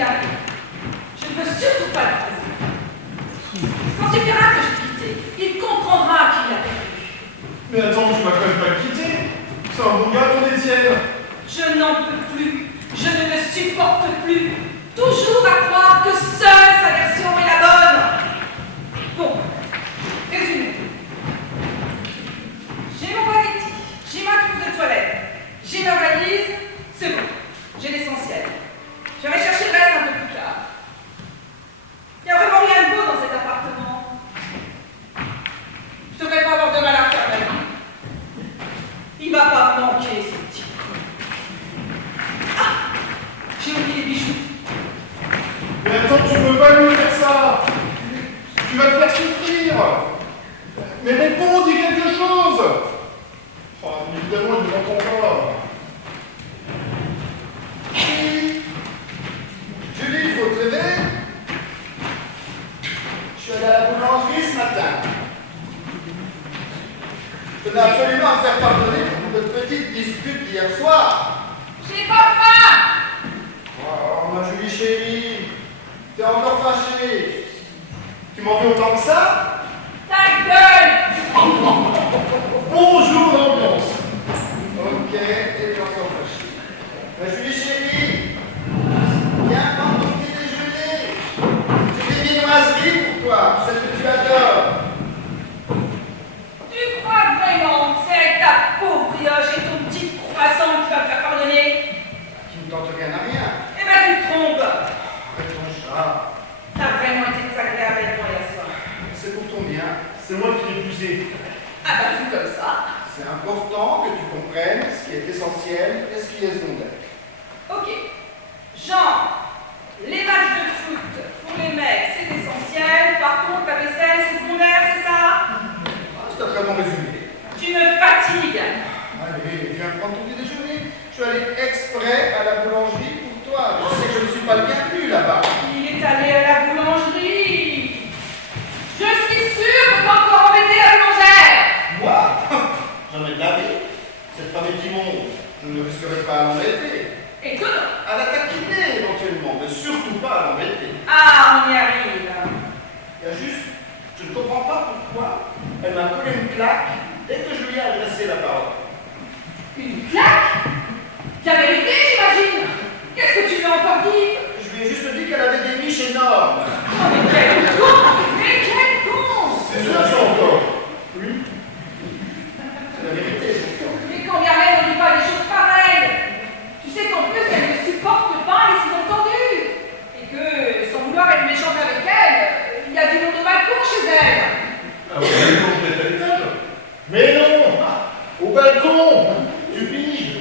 qu'il arrive. Je ne veux surtout pas le prévenir. Quand il verra que j'ai quitté, il comprendra qu'il a perdu. Mais attends, tu vas quand même pas le quitter. C'est un bon gars, ton Étienne. Je n'en peux plus. Je ne le supporte plus. Toujours à croire que seule sa version est la bonne. Bon, résumé. J'ai mon vanity, j'ai ma trousse de toilette, j'ai ma valise, c'est bon, j'ai l'essentiel. Je vais chercher le reste un peu plus tard. Il n'y a vraiment rien de beau dans cet appartement. Je devrais pas avoir de mal à faire ma vie. Il va pas me manquer, ce petit con. Ah, j'ai oublié les bijoux. Mais attends, tu peux pas lui faire ça. Tu vas te faire souffrir. Mais réponds, dis quelque chose. Oh, évidemment, il ne m'entend pas. Julie, il faut te lever. Je suis allé à la boulangerie ce matin. Je tenais absolument à me faire pardonner pour notre petite dispute d'hier soir. J'ai pas faim. Oh, ma Julie chérie, t'es encore fâchée. Tu m'en veux autant que ça? Ta gueule. Bonjour l'ambiance. Ok, t'es encore fâchée. Ma Julie chérie, viens prendre ton petit déjeuner. J'ai des viennoiseries pour toi, celles que tu adores. Tu crois vraiment que c'est avec ta pauvre brioche et ton petit croissant que tu vas me faire pardonner? Qui ne tente rien à rien. Eh ben tu te trompes. Arrête ton chat. T'as vraiment été désagréable avec moi hier soir. C'est pour ton bien. C'est moi qui l'ai poussé. Ah bah vu comme ça. C'est important que tu comprennes ce qui est essentiel et ce qui est secondaire. Ok. Genre, les matchs de foot pour les mecs c'est essentiel, par contre la vaisselle c'est secondaire, c'est ça? Ah, c'est un très bon résumé. Tu me fatigues. Allez, viens prendre ton petit déjeuner. Je suis allé exprès à la boulangerie pour toi. Je sais que je ne suis pas le bienvenu là-bas. Il est allé à la boulangerie. Je suis sûre que t'as encore embêté la boulangère. Moi? Jamais de la vie. Cette femme est immonde. Je ne risquerai pas à l'embêter. Étonnant. À la taquiner éventuellement, mais surtout pas à l'embêter. Ah, on y arrive. Il y a juste, je ne comprends pas pourquoi elle m'a collé une claque dès que je lui ai adressé la parole. Une claque? La vérité, j'imagine. Qu'est-ce que tu lui as encore dit? Je lui ai juste dit qu'elle avait des niches énormes. Oh, mais quel con! Mais quel con! C'est ça encore. Oui. C'est la vérité, pourtant. Mais quand bien même on ne dit pas des choses pareilles. Tu sais qu'en plus, elle ne supporte pas les sous-entendus. Et que, sans vouloir être méchante avec elle, il y a du monde au balcon chez elle. Ah oui, je vais à l'étage. Mais non. Au balcon. Tu piges.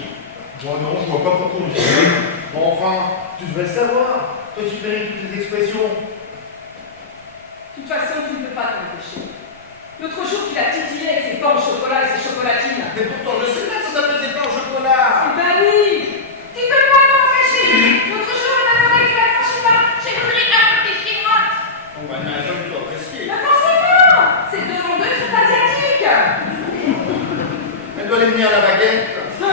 Moi non, je vois pas pourquoi on dit ça. Bon, enfin, tu devrais le savoir. Toi, tu connais toutes les expressions. De toute façon, tu ne peux pas t'en empêcher. L'autre jour, tu l'as titillé avec ses pains au chocolat et ses chocolatines. Mais pourtant, je sais bien que ça s'appelle des pains au chocolat. Eh ben oui! Tu peux pas t'en empêcher! L'autre jour, elle m'a demandé que la franchise pas. J'ai voulu apporter chez moi. Bon, bah, il y a un homme qui doit apprécier. Mais forcément! Ces deux vendeuses sont asiatiques! Elle doit les venir à la baguette. De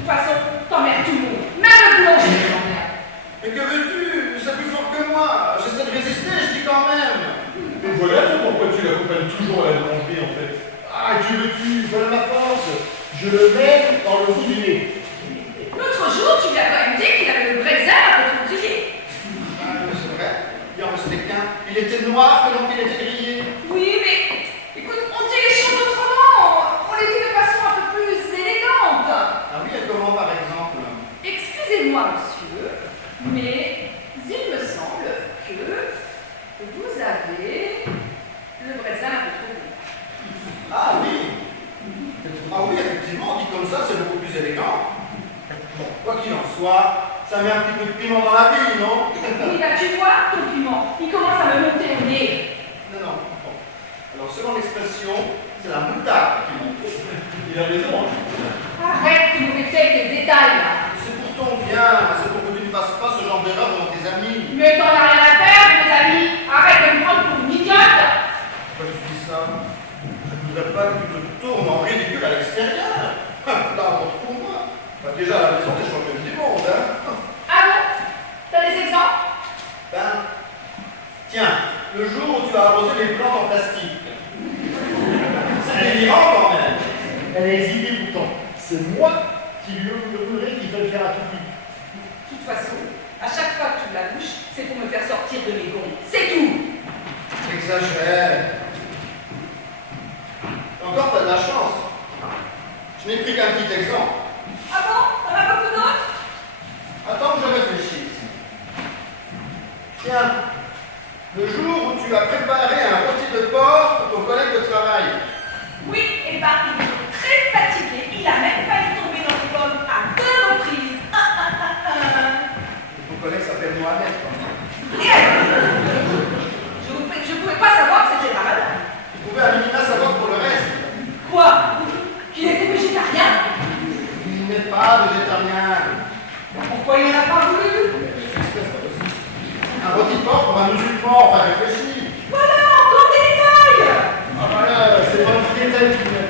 toute façon, t'emmerdes tout le monde. Même le boulanger t'emmerde. Mais que veux-tu? C'est plus fort que moi. J'essaie de résister, je dis quand même. Mais voilà pourquoi tu l'accompagnes toujours à la boulangerie en fait. Ah, que veux-tu? Voilà ma force. Je le mets dans le bout du nez. L'autre jour, tu lui as quand même dit qu'il avait le bretzel à te griller. Ah, c'est vrai. Il en restait qu'un. Il était noir que donc il était grillé. Oui, mais écoute, on dit les choses autrement. On les dit de façon un peu plus élégante. Ah oui, et comment par exemple? Excusez-moi, monsieur, mais il me semble que vous avez le bretzel un peu trop gros. Ah oui. Ah oui, effectivement, dit comme ça, c'est beaucoup plus élégant. Bon, quoi qu'il en soit, ça met un petit peu de piment dans la vie, non? Oui, bah tu vois, ton piment, il commence à me monter au nez. Non, non. Bon. Alors, selon l'expression, c'est la moutarde qui monte. Il a raison, hein. Arrête de nous vexer avec tes détails, là. C'est pour ton bien, c'est pour que tu ne fasses pas ce genre d'erreur devant tes amis. Mais t'en as rien à faire, mes amis. Arrête de me prendre pour une idiote. Pourquoi tu dis ça? Je ne voudrais pas que tu te tournes en ridicule à l'extérieur. Là, on pour moi. Bah, déjà, à la maison, t'es champion du monde, hein. Elle a hésité pourtant. C'est moi qui lui ai qu'il veut le faire à tout prix. De toute façon, à chaque fois que tu la bouches, c'est pour me faire sortir de mes gonds. C'est tout. T'exagères. Encore, t'as de la chance. Je n'ai pris qu'un petit exemple. Ah bon? T'en as beaucoup d'autres? Attends que je réfléchisse. Tiens, le jour où tu as préparé un rôti de porc pour ton collègue de travail. Oui, et ben, il est très fatigué. Il a même failli tomber dans les pommes à 2 reprises. Et ton collègue s'appelle Mohamed. Et alors, je pouvais pas savoir que c'était malade. Tu pouvais à minima savoir pour le reste. Quoi? Qu'il était végétarien? Il n'est pas végétarien. Pourquoi il n'en a pas voulu? Un rôti de porc pour un musulman, enfin réfléchi. Voilà, encore des détails. Ah voilà, c'est pas un petit détail qui me...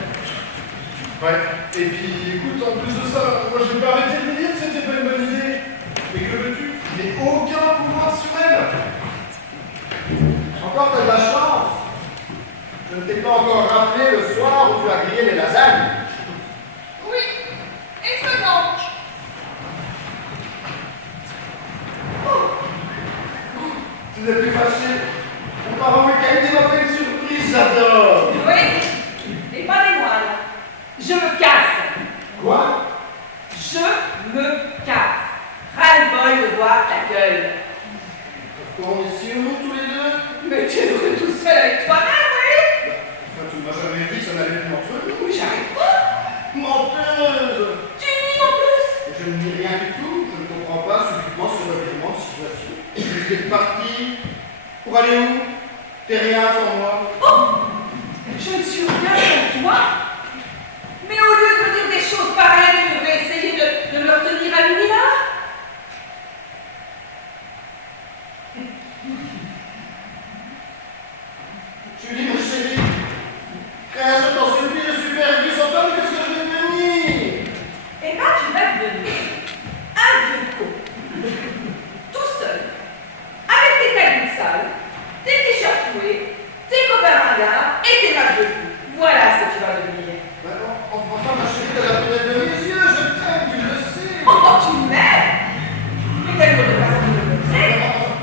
Ouais, et puis écoute, en plus de ça, moi j'ai pas arrêté de me dire que c'était pas une bonne idée. Mais que veux-tu? Je n'ai aucun pouvoir sur elle. Encore t'as de la chance. Je ne t'ai pas encore rappelé le soir où tu as grillé les lasagnes. Oui, et ce donc? Tu n'es plus fâché. Mon parent week-end, il m'a fait une surprise, j'adore. Oui, et pas des moines. Je me casse. Quoi? Je me casse. Ras-le-bol de voir ta gueule. On est sur nous tous les deux? Mais tu es heureux tout seul avec toi-même, oui? Enfin, tu m'as jamais dit que ça n'allait plus entre nous. Oui, j'arrête pas. Menteuse! Tu nies en plus. Je ne dis rien du tout. Je ne comprends pas subitement ce revirement de situation. Tu es parti. Pour aller où? T'es rien sans moi. Oh, je ne suis rien sans toi. Mais au lieu de me dire des choses pareilles, tu devrais essayer de me retenir à l'univers. Julie, ma chérie. Frère, je t'en supplie, je suis perdu sans toi, mais qu'est-ce que je vais devenir? Eh ben, tu vas devenir un vieux con. Tout seul. Avec tes cabines sales, tes t-shirts troués, tes copains ringards et tes matchs de foot. Voilà ce que tu vas devenir. Enfin, ma chérie, t'as la prunelle de mes yeux, je t'aime, tu le sais. Oh, tu m'aimes. Mais quelle autre façon de me montrer?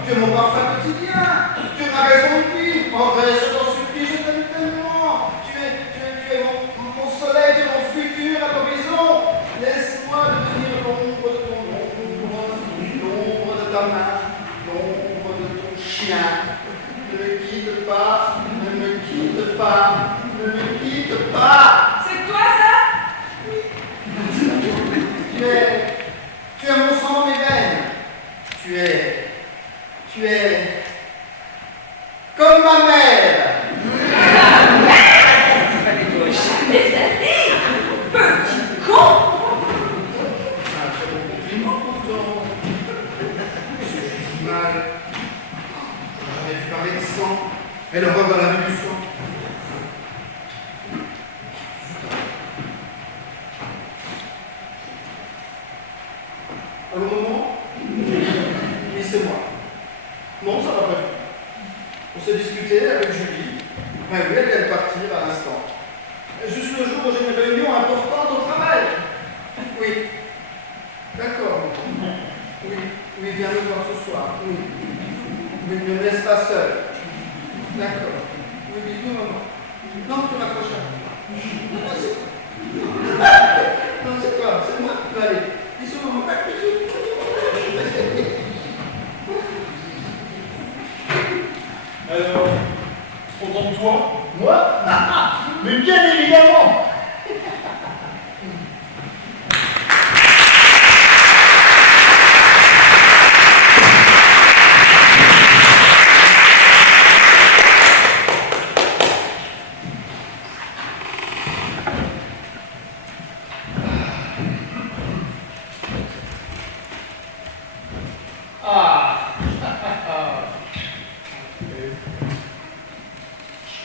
Tu es mon parfum quotidien. Tu es ma raison de vie. En vrai, je t'en supplie, je t'aime tellement. Tu es mon soleil, tu es mon futur à l'horizon. Laisse-moi devenir l'ombre de ton ombre, l'ombre de ta main, l'ombre de ton chien. Ne me quitte pas, ne me quitte pas, ne me quitte pas. C'est toi ça? Tu es mon sang dans mes veines. Tu es comme ma mère. Jamais d'aller. Petit con. C'est un très bon compliment pourtant. Je dis mal. J'en ai vu parler de sang. Elle aura dans la vue du sang. Allô, maman? Oui, c'est moi. Non, ça va pas. On s'est disputé avec Julie. Mais oui, elle vient de partir à l'instant. Juste le jour où j'ai une réunion importante au travail. Oui. D'accord. Oui, viens me voir ce soir. Oui. Oui, ne me laisse pas seul. D'accord. Oui, bisous, maman. Non, tu m'accroches à moi. Non, c'est quoi? Non, c'est quoi? C'est moi qui vais aller. Bisous, maman. Bisous. Alors, content de toi? Moi? Mais bien évidemment.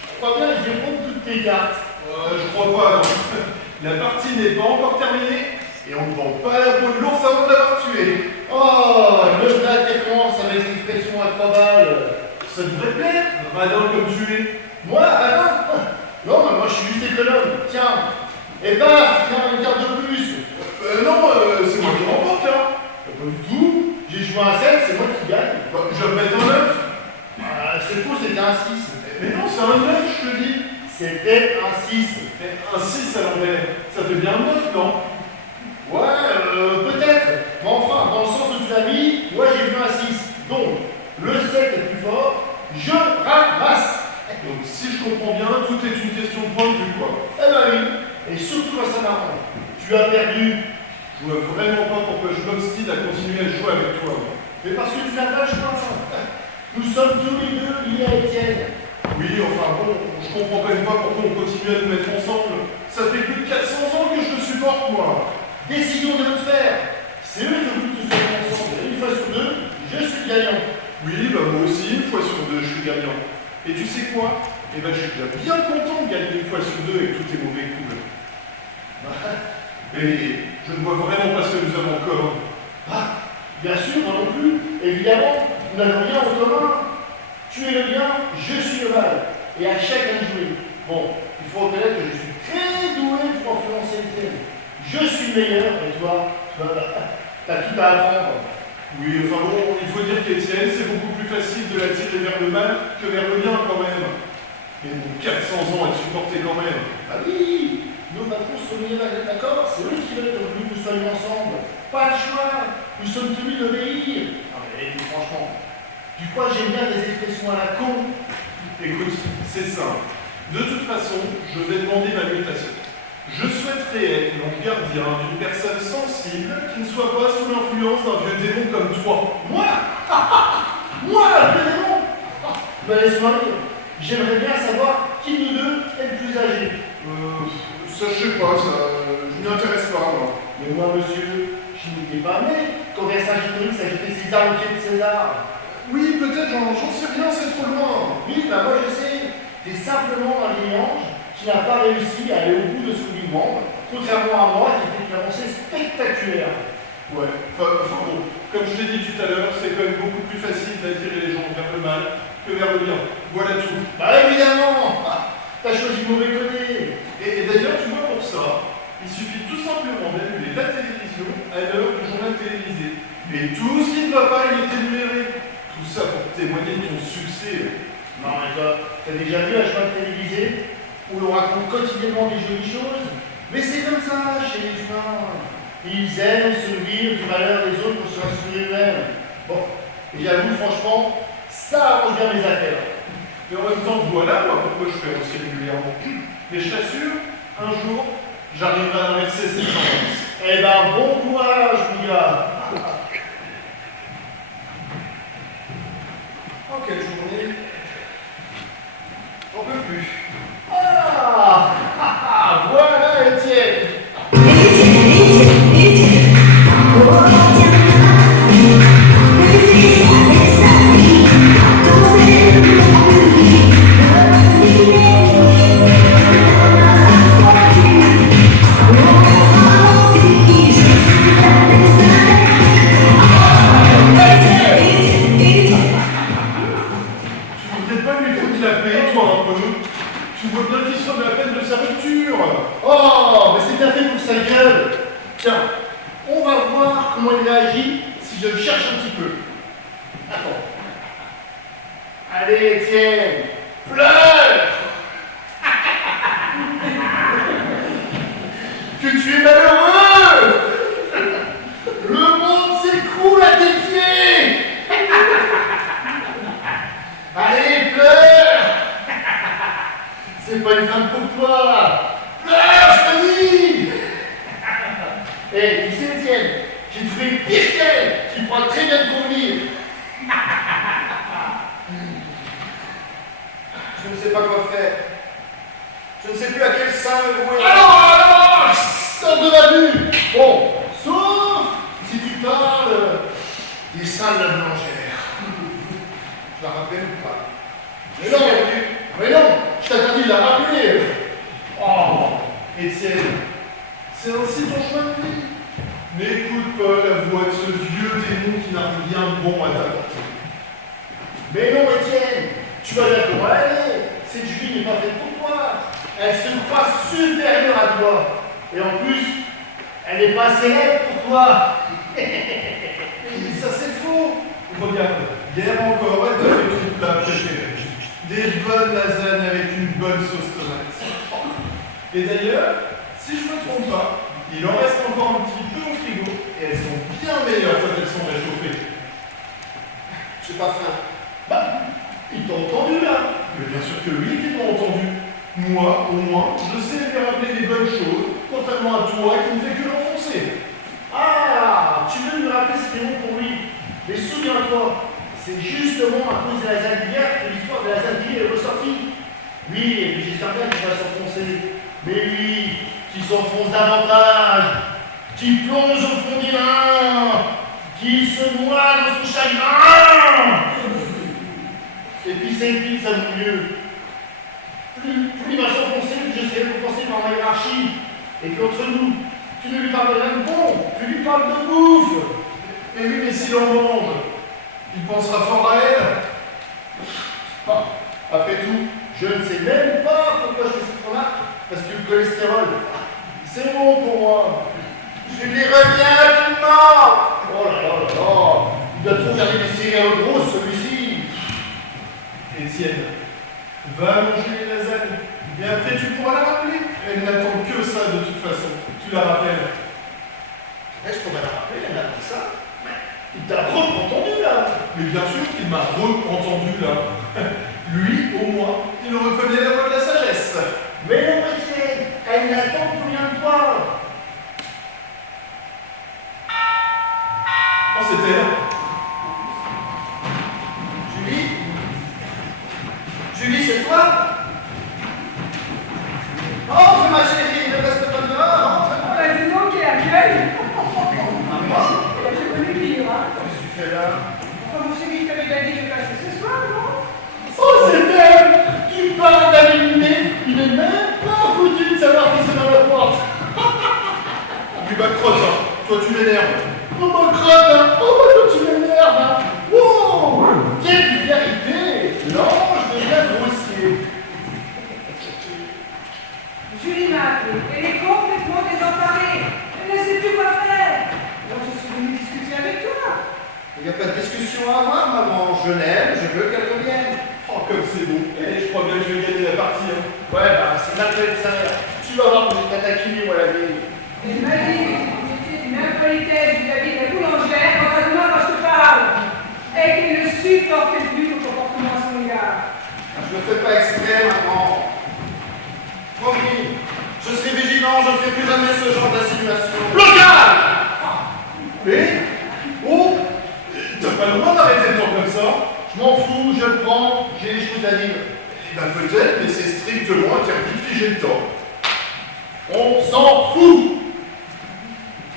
Je crois bien que je vais prendre toutes tes cartes. Je crois pas, non. La partie n'est pas encore terminée et on ne vend pas la peau de l'ours avant de l'avoir tué. Oh, le vrai qui commence avec une expression à 3 balles. Ça devrait te plaire. Radin comme tu es. Moi, attends. Non, mais moi je suis juste économe. Tiens, Et paf, tiens, une carte de plus. Non, c'est moi qui remporte, hein. Pas du tout. J'ai joué un 7, c'est moi qui gagne. Bah, je vais mettre un 9. C'est faux, c'était un 6. Mais non, c'est un 9, je te dis. C'était un 6. Mais un 6 à l'envers, ça fait bien un 9, non? Ouais, peut-être. Mais enfin, dans le sens où tu l'as mis, moi j'ai vu un 6. Donc, le 7 est plus fort, je ramasse. Donc si je comprends bien, tout est une question de point de vue, quoi. Eh ben oui, et surtout quand ça m'arrange. Tu as perdu, Je vois vraiment pas pourquoi je m'obstine à continuer à jouer avec toi. mais parce que tu n'as pas le choix. Nous sommes tous les deux liés à Étienne. Oui, enfin bon, je comprends quand même pas pourquoi on continue à nous mettre ensemble. Ça fait plus de 400 ans que je te supporte, moi. Décision de notre faire. C'est eux qui ont voulu que nous soyons ensemble. Et une fois sur deux, je suis gagnant. Oui, bah moi aussi, une fois sur deux, je suis gagnant. Et tu sais quoi? Eh ben, je suis déjà bien content de gagner une fois sur deux avec tous tes mauvais coups. Et je ne vois vraiment pas ce que nous avons en commun. Ah, bien sûr, moi non plus. Évidemment, nous n'avons rien en commun. Tu es le bien, je suis le mal. Et à chacun de jouer. Bon, il faut reconnaître que je suis très doué pour influencer les tiennes. Je suis le meilleur, et toi, t'as tout à apprendre. Oui, enfin bon, il faut dire qu'Étienne, c'est beaucoup plus facile de l'attirer vers le mal que vers le bien quand même. Mais bon, 400 ans à te supporter quand même. Ah oui, nos patrons sont mis d'accord, c'est eux qui veulent que nous soyons ensemble. Pas le choix, nous sommes tenus d'obéir. Non mais franchement, tu crois que j'aime bien des expressions à la con? Écoute, c'est simple. De toute façon, je vais demander ma mutation. Je souhaiterais être l'ange gardien d'une personne sensible qui ne soit pas sous l'influence d'un vieux démon comme toi. Moi? Moi, le démon? Ben laisse-moi dire. J'aimerais bien savoir qui de nous deux est le plus âgé. Ça, je sais pas, ça, je m'y intéresse pas, moi. Mais moi, monsieur, je n'étais pas né quand Vercingétorix agitait César au pied de César. Oui, peut-être, j'en sais rien, c'est trop loin. Oui, ben moi je sais. T'es simplement un vieil ange qui n'a pas réussi à aller au bout de ce qu'on lui demande, contrairement à moi qui fait une avancée spectaculaire. Ouais, enfin bon, comme je t'ai dit tout à l'heure, c'est quand même beaucoup plus facile d'attirer les gens vers le mal que vers le bien. Voilà tout. Bah évidemment. T'as choisi le mauvais côté. Et d'ailleurs, tu vois, pour ça, il suffit tout simplement d'allumer la télévision à l'heure du journal télévisé. Mais tout ce qui ne va pas y est énuméré. Tout ça pour témoigner de ton succès. Non mais toi, t'as déjà vu la chemin télévisée où l'on raconte quotidiennement des jolies choses? Mais c'est comme ça chez les humains. Ils aiment se nourrir du malheur des autres pour se rassurer eux-mêmes. Bon, et j'avoue franchement, ça arrange bien mes affaires. Et en même temps, voilà moi pourquoi je fais aussi régulièrement. Mais je t'assure, un jour, j'arriverai à inverser cette tendance. Eh ben bon courage, mon gars. Oh, quelle journée. J'en peux plus. Ah, voilà Étienne. Tu voudrais pas lui foutre la paix, toi, un peu? Tu vois bien qu'il soit de la peine de sa rupture. Oh, mais c'est bien fait pour sa gueule. Tiens, on va voir comment il réagit si je le cherche un petit peu. Attends. Allez, Étienne, pleure. Que tu es malheureux. Le monde s'écroule à tes pieds. Allez, pleure. C'est pas une femme pour toi. Pleure, je te dis. Eh, tu sais, Étienne, j'ai trouvé une pire qu'elle qui pourra très bien te convenir. Je ne sais pas quoi faire. Je ne sais plus à quel sein me vouer. Alors, sors de ma vue. Bon, sauf si tu parles des seins de la boulangère. Je la rappelle ou pas? Mais non, mais non, je t'interdis de la rappeler. Oh, Étienne, c'est ainsi ton chemin de vie. N'écoute pas la voix de ce vieux démon qui n'a rien de bon à t'apporter. Mais non, Étienne, tu vas bien comment elle est. Cette Julie n'est pas faite pour toi. Elle se croit supérieure à toi. Et en plus, elle n'est pas assez laide pour toi. Et ça c'est faux. Regarde, hier encore, elle t'a fait ton plat préféré. Des bonnes lasagnes avec une bonne sauce tomate. Et d'ailleurs, si je ne me trompe pas, il en reste encore un petit peu au frigo et elles sont bien meilleures quand elles sont réchauffées. J'ai pas faim. Bah, ils t'ont entendu là. Mais bien sûr que oui, qu'ils m'ont entendu. Moi, au moins, je sais lui rappeler des bonnes choses, contrairement à toi qui ne fait que l'enfoncer. Ah, tu veux lui rappeler ce qui est bon pour lui. Mais souviens-toi, c'est justement à cause de la lasagne d'hier que l'histoire de la lasagne d'hier est ressortie. Oui, et puis j'espère bien qu'il va s'enfoncer. Mais lui, qui s'enfonce davantage, qui plonge au fond des reins, qui se noie dans son chagrin. Et puis c'est pile, ça vaut mieux. Plus il va s'enfoncer, plus je serai compensé par ma hiérarchie. Et puis entre nous, tu ne lui parles de rien de bon, tu lui parles de bouffe. Mais oui, mais s'il en mange, il pensera fort à elle. Ah, après tout, je ne sais même pas pourquoi je fais cette remarque, parce que le cholestérol, c'est bon pour moi. Je lui reviens du mort. Oh là là là là, il doit trop garder des céréales grosses celui-ci. Étienne, va manger les lasagnes. Et après, tu pourras la rappeler. Elle n'attend que ça de toute façon. Tu la rappelles. Je pourrais la rappeler, elle attend ça. Il t'a entendu là. Mais bien sûr qu'il m'a re-entendu là. Lui, au moins, il reconnaît la voix de la sagesse. Mais non, Étienne, elle n'attend plus rien de toi. Oh, c'est elle. Julie? Julie, c'est toi? Entre ma chérie, ne reste pas dehors, entre. Oh, bah, dis donc, quel accueil! Maman, J'ai connu pire, hein? qu'est-ce que tu fais là? Enfin, mon chéri, je t'avais déjà dit que je passais ce soir, non? Oh, c'est elle qui parle d'allumer. Il n'est même pas foutu de savoir qui c'est dans la porte. Du bac crotte, hein. Toi, tu m'énerves. Oh, ma crotte, hein. Oh, toi, tu m'énerves, hein. Oh, quelle vulgarité. L'ange devient grossier. Julie m'a appelée. Elle est complètement désemparée. Elle ne sait plus quoi faire. Alors, je suis venue discuter avec toi. Il n'y a pas de discussion à avoir, maman. Je l'aime, je veux qu'elle revienne. Oh, comme c'est beau. Et je crois bien que je vais gagner la partie, hein. Ouais, bah, c'est malgré sa mère. Tu vas voir que je vais t'attaquiner, moi, la vieille. Elle m'a dit que tu étais d'une impolitesse vis-à-vis de la boulangère quand je te parle. Et qu'elle ne supportait plus ton comportement à son égard. Je ne le fais pas exprès, maman. Promis, je serai vigilant, je ne ferai plus jamais ce genre d'insinuation. Blocage. Mais, oh, t'as pas le droit d'arrêter le temps comme ça. Je m'en fous, je le prends, j'ai des choses à dire. Eh ben peut-être, mais c'est strictement interdit de figer le temps. On s'en fout.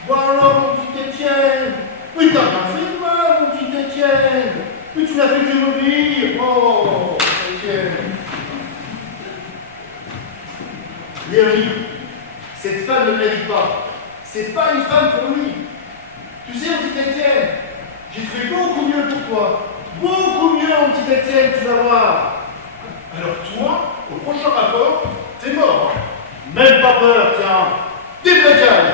Voilà, mon petit Étienne. Mais t'as rien fait de mal, mon petit Étienne. Mais tu l'as fait que m'obéir. Oh, Étienne. Léonie, cette femme ne le mérite pas. C'est pas une femme pour lui. Tu sais, mon petit Étienne, j'ai fait beaucoup mieux pour toi. Beaucoup mieux, mon petit Étienne, tu vas voir. Alors toi, au prochain rapport, t'es mort. Hein. Même pas peur, tiens. Déblocage.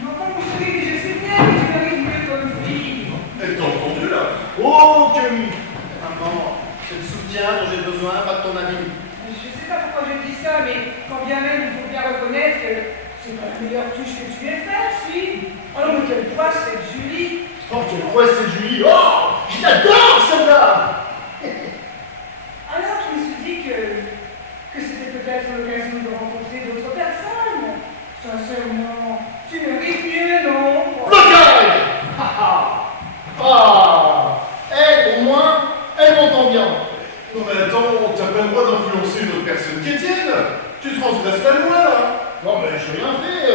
Mais enfin, mon chéri, je sais bien que tu mérites mieux comme fille. Elle t'a entendu là. Oh, que oui. Maman, c'est le soutien dont j'ai besoin, pas de ton avis. Je sais pas pourquoi je dis ça, mais quand bien même il faut bien reconnaître que c'est pas la meilleure touche que tu aies faite, si. Oh non, mais quelle poisse cette Julie. Oh, quelle prouesse c'est Julie. Oh, je l'adore, celle-là. Alors je me suis dit que c'était peut-être l'occasion de rencontrer d'autres personnes. Sincèrement, tu mérites mieux, non? Blocage. Ah, elle, au moins, elle m'entend bien. Non mais attends, t'as pas le droit d'influencer une autre personne qu'Étienne. Tu transgresses la loi là. Non, mais j'ai rien fait.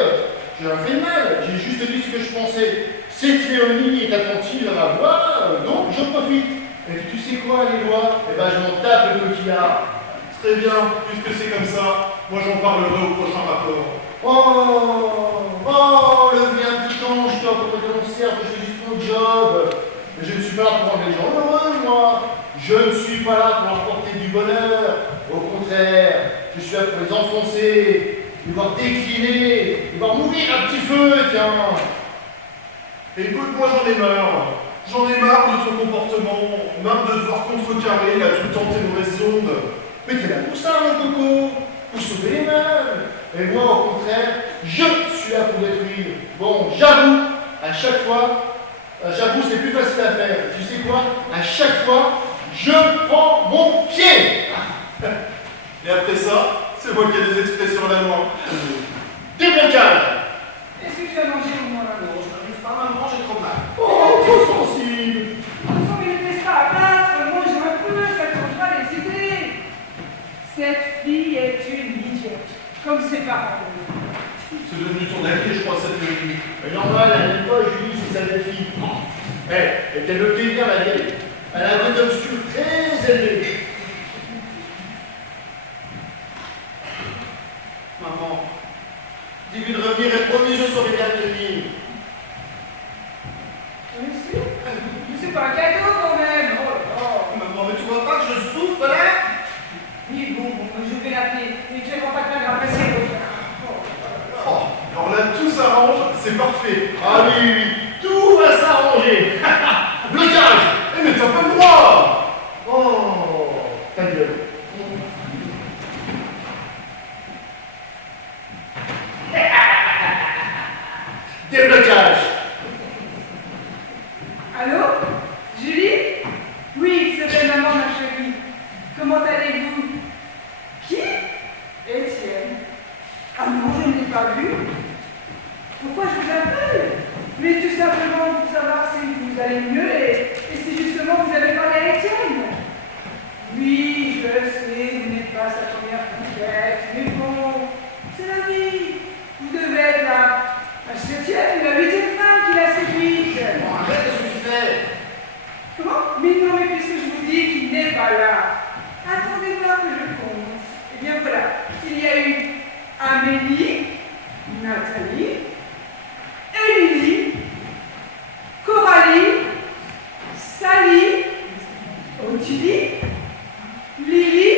J'ai rien fait de mal. J'ai juste dit ce que je pensais. Cette Léonie est attentive à ma voix, donc je profite. Et tu sais quoi, les lois? Eh ben, je m'en tape le coquillard. Très bien, puisque c'est comme ça, moi j'en parlerai au prochain rapport. Oh, le bien piquant, je dois pour te dénoncer que je fais juste mon job. Mais je ne suis pas là pour rendre les gens heureux, moi. Je ne suis pas là pour leur porter du bonheur. Au contraire, je suis là pour les enfoncer. de voir décliner, de voir mourir un petit feu, tiens. Écoute, moi j'en ai marre. J'en ai marre de ton comportement, marre de devoir contrecarrer là tout le temps tes mauvaises ondes. Mais t'es là pour ça, mon coco, pour sauver les meubles. Et moi, au contraire, je suis là pour détruire. Bon, j'avoue, à chaque fois, j'avoue, c'est plus facile à faire. Tu sais quoi? À chaque fois, je prends mon pied. Et après ça, c'est moi qui ai des expressions à la noix. Déblocage. Est-ce que tu as mangé au moins? Non, je n'arrive pas, maman, j'ai trop mal. Oh, trop sensible. Attention, mais ne laisse pas à battre, mange un peu, ça changera les idées. Cette fille est une idiote, comme ses parents. C'est devenu ton allié, je crois, cette nuit. Mais normal, elle n'aime pas Julie, c'est sa belle-fille. Eh, et qu'elle le plaît bien, la vieille. Elle a un taux obscur très élevé. Maman, dis-lui de revenir et promis, je saurai bien le tenir. Mais c'est pas un cadeau quand même. Oh là là. Maman, mais tu vois pas que je souffre là? Oui, bon, je vais l'appeler. Mais tu ne vas pas te faire passer. Oh, alors là, tout s'arrange, c'est parfait. Ah oui, oui, oui, tout va s'arranger. Blocage. Eh mais t'as pas le droit. Oh, ta gueule. Déblocage. Allô? Julie? Oui, c'est belle maman, ma chérie. Comment allez-vous? Qui? Étienne. Ah non, je ne l'ai pas vu. Pourquoi je vous appelle? Mais tout simplement pour savoir si vous allez mieux et si justement vous avez parlé à Étienne. Oui, je sais, vous n'êtes pas sa première conquête, mais bon, c'est la vie. Vous devez être la septième ou la huitième femme qui l'a séduite. Bon, arrête ce que tu fais. Comment? Mais non, mais puisque je vous dis qu'il n'est pas là. Attendez voir que je compte. Eh bien voilà, il y a eu Amélie, Nathalie, Émilie, Coralie, Sally, Ottilie, Lily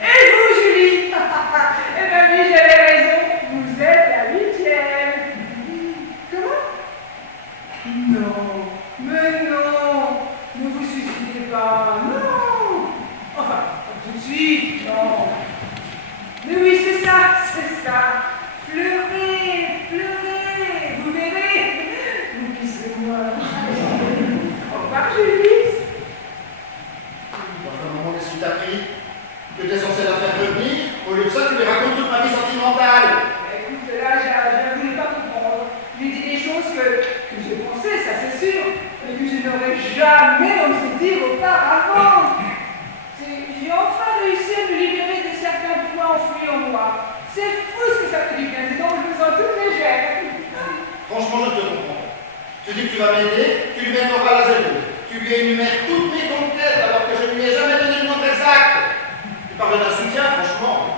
et vous, Julie. Eh bien oui, j'avais raison, vous êtes la huitième. Comment? Non, mais non, ne vous suicidez pas, non. Enfin, pas tout de suite, non. Mais oui, c'est ça. Pleurez, pleurez, vous verrez. Vous glissez-moi. Au revoir, Julie. Enfin, maman, qu'est-ce que tu t'as pris? Que t'es censé la faire revenir? Au lieu de ça, tu lui racontes toute ma vie sentimentale. Écoute, là, je ne voulais pas comprendre. J'ai dit des choses que j'ai pensées, ça c'est sûr, mais que je n'aurais jamais osé dire auparavant. J'ai enfin réussi à me libérer de certains poids enfouis en moi. C'est fou ce que ça fait du bien, c'est donc je me sens toute légère. Franchement, je te comprends. Tu dis que tu vas m'aider, tu lui mets le moral à zéro. Tu lui énumères toutes mes conquêtes alors que je ne lui ai jamais donné le nombre exact. Tu parles d'un soutien, franchement.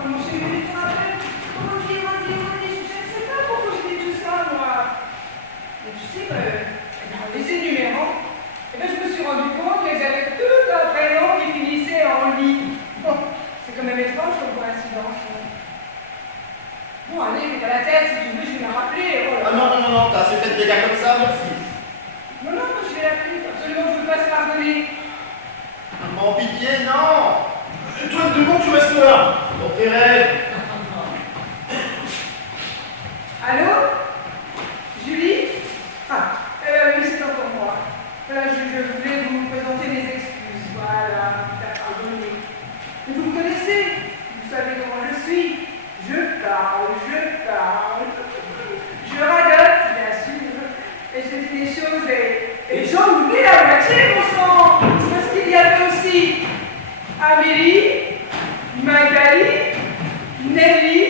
Comment je suis te rappelle? Comment je ne sais pas pourquoi j'ai dit tout ça, moi. Mais tu sais, dans les énumérants, eh ben, je me suis rendu compte qu'elles avaient tout un prénom qui finissait en lit. Bon, c'est quand même étrange comme coïncidence. Bon, allez, fais pas la tête, si tu veux, je vais la rappeler. Oh là Ah là. non, t'as assez fait de dégâts comme ça, merci. Non, je vais l'appeler, faut absolument que je me fasse pardonner. Maman, pitié, non. Et toi, de bon, tu restes là. Dans tes rêves. Allô? Julie? Ah, oui, c'est encore moi. Je voulais vous présenter mes excuses, voilà, vous faire pardonner. Mais vous me connaissez, vous savez comment je suis. Je parle. Je radote, bien sûr. Et je dis des choses et j'en oublie la moitié, mon sang. Parce qu'il y avait aussi Amélie, Magali, Nelly,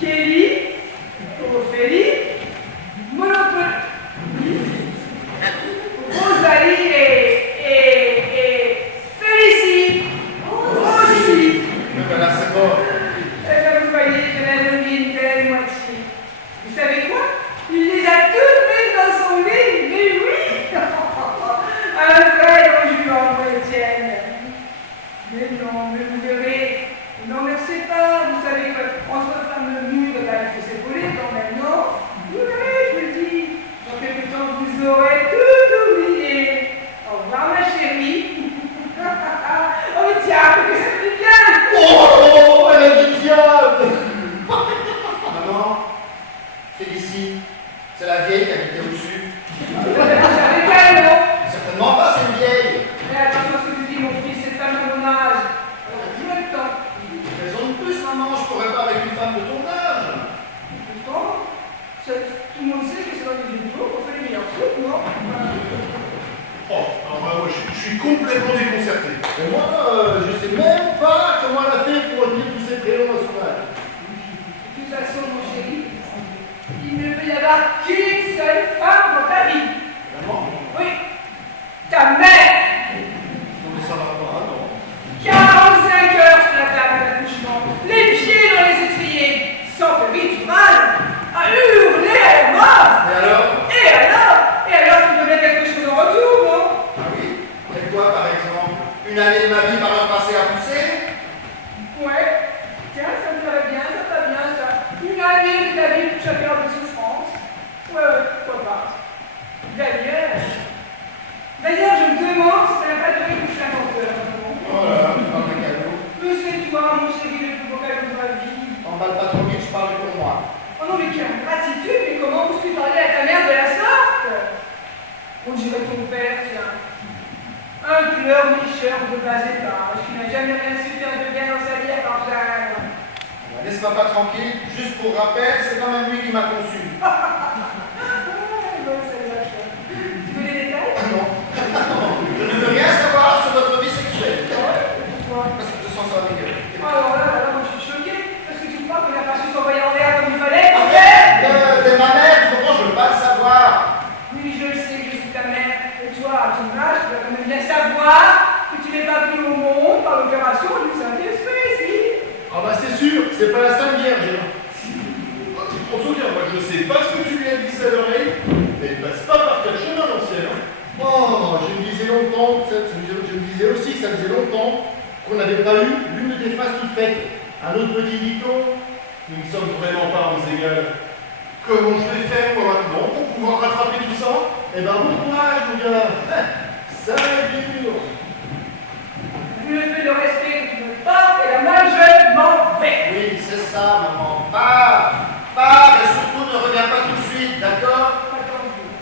Kelly, Ophélie, Monopoly, Rosalie et Félicie aussi. Mais voilà, c'est bon. Eh bien, vous voyez, je l'ai donné une belle moitié. Vous savez quoi? Il les a toutes mises dans son lit, mais oui. Un vrai Don Juan, Étienne. Mais non, mais vous verrez, n'en remerciez pas, vous savez quoi complètement déconcerté. Et moi, je sais même pas comment elle a fait pour retenir tous ces prénoms à son âge. De toute façon, mon chéri, il ne peut y avoir qu'une seule femme dans ta vie. Vraiment? Oui, ta mère. Non, mais ça va pas, non. 45 heures sur la table d'accouchement, les pieds dans les étriers, sans péridurale, à hurler à la mort. Et alors, tu donnais quelque chose en retour, non? Ah oui? Et toi, par exemple? Une année de ma vie par un passé à pousser? Ouais, tiens, ça me ferait bien, ça va bien, ça. Une année de ta vie pour chaque heure de souffrance. Ouais, pourquoi pas. D'ailleurs, je me demande si ça n'a pas duré plus 50 heures. Oh là là, tu parles d'un cadeau. Mais c'est toi, mon chéri, le plus beau cadeau de ma vie. T'emballes pas trop vite, je parle pour moi. Oh non, mais quelle gratitude, mais comment oses-tu parler à ta mère de la sorte? On dirait ton père, tiens. Un pleurnicheur de bas étage qui n'a jamais rien su faire de bien dans sa vie à part Jeanne. Laisse-moi pas tranquille, juste pour rappel, c'est quand même lui qui m'a conçu. Bon, celle-là, tu veux les détails? Ah non. Je ne veux rien savoir sur votre vie sexuelle. Pourquoi? Parce que je sens ça avec elle. Alors là, moi je suis choquée. Parce que tu crois qu'on n'a pas su s'envoyer en l'air comme il fallait? En fait, de ma mère, je comprends, je veux pas le savoir. Oui, je le sais que je suis ta mère. Et toi, à ton âge, tu dois quand même bien savoir que tu n'es pas venu au monde par l'opération du Saint-Esprit, si? Ah bah c'est sûr, c'est pas la Sainte Vierge. En tout cas, moi, je sais pas ce que tu lui as dit à l'oreille, mais il passe pas par quel chemin, l'ancien. Oh, je me disais longtemps, je me disais aussi que ça faisait longtemps qu'on n'avait pas eu l'une des phrases toutes faites. Un autre petit dicton. Nous ne sommes vraiment pas aux égales. Comment je vais faire, moi, maintenant, pour pouvoir rattraper tout ça? Eh ben bon courage, mon gars. Ça dure. Vu le peu de respect que tu me portes et la main, je m'en vais. Oui, c'est ça, maman. Pars, et surtout ne reviens pas tout de suite, d'accord?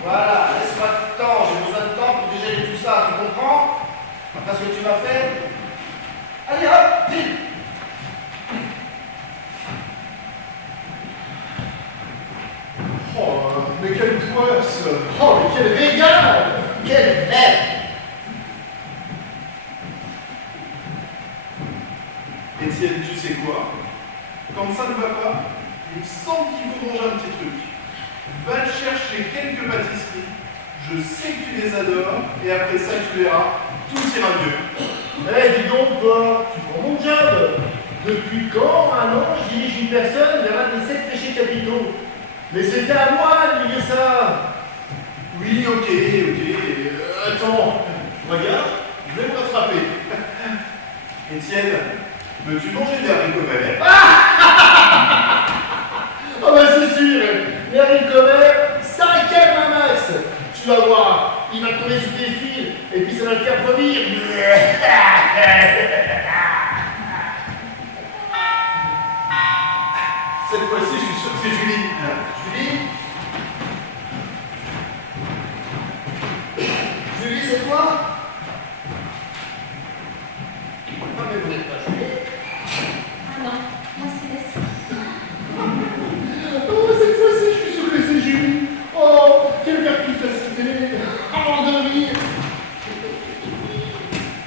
Voilà, laisse-moi du temps, j'ai besoin de temps pour digérer tout ça, tu comprends? Après ce que tu m'as fait. Allez hop, vite! Oh, mais quelle poisse! Oh, mais quel régal. Quelle merde! Étienne, tu sais quoi? Quand ça ne va pas, il me semble qu'il faut manger un petit truc. Va te chercher quelques pâtisseries, je sais que tu les adores, et après ça, tu verras, tout ira mieux. Eh, dis donc, toi, tu prends mon job. Depuis quand, maintenant, je dirige une personne vers un des 7 péchés capitaux? Mais c'était à moi de dire ça. Oui, ok. Attends, regarde, je vais me rattraper. Étienne, veux-tu manger des haricots verts? Ah bah c'est sûr, les haricots verts, ça calme un max. Tu vas voir, il va tomber sous tes fils, et puis ça va te faire vomir. Cette fois-ci, je suis sûr que c'est Julie. Julie? Julie, c'est toi? Ah, mais vous n'êtes pas Julie? Ah non, moi c'est Leslie. Oh, cette fois-ci, je suis sûr que c'est Julie. Oh, quelle perspicacité. Oh, de rire.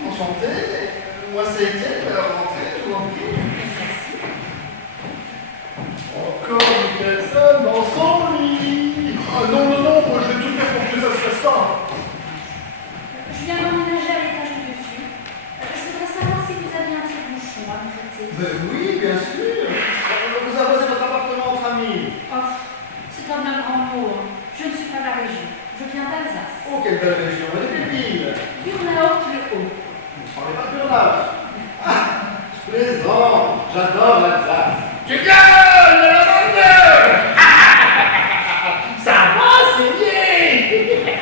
Enchanté. Moi, c'est Étienne, rentrez, je vous en prie. Encore une personne dans son lit. Ah non, moi je vais tout faire pour que ça se fasse pas. Je viens d'emménager à l'étage du dessus. Je voudrais savoir si vous avez un tire-bouchon à me prêter. Ben oui, bien sûr. Vous arrosez votre appartement entre amis. Oh, c'est un bien grand mot. Hein. Je ne suis pas de la région. Je viens d'Alsace. Oh, quelle belle région. Elle est débile. Burlaut-le-Haut. Vous ne parlez pas de Burnhout. Ah, je plaisante. J'adore l'Alsace. Tu gueules, la bande. Ça va, c'est bien.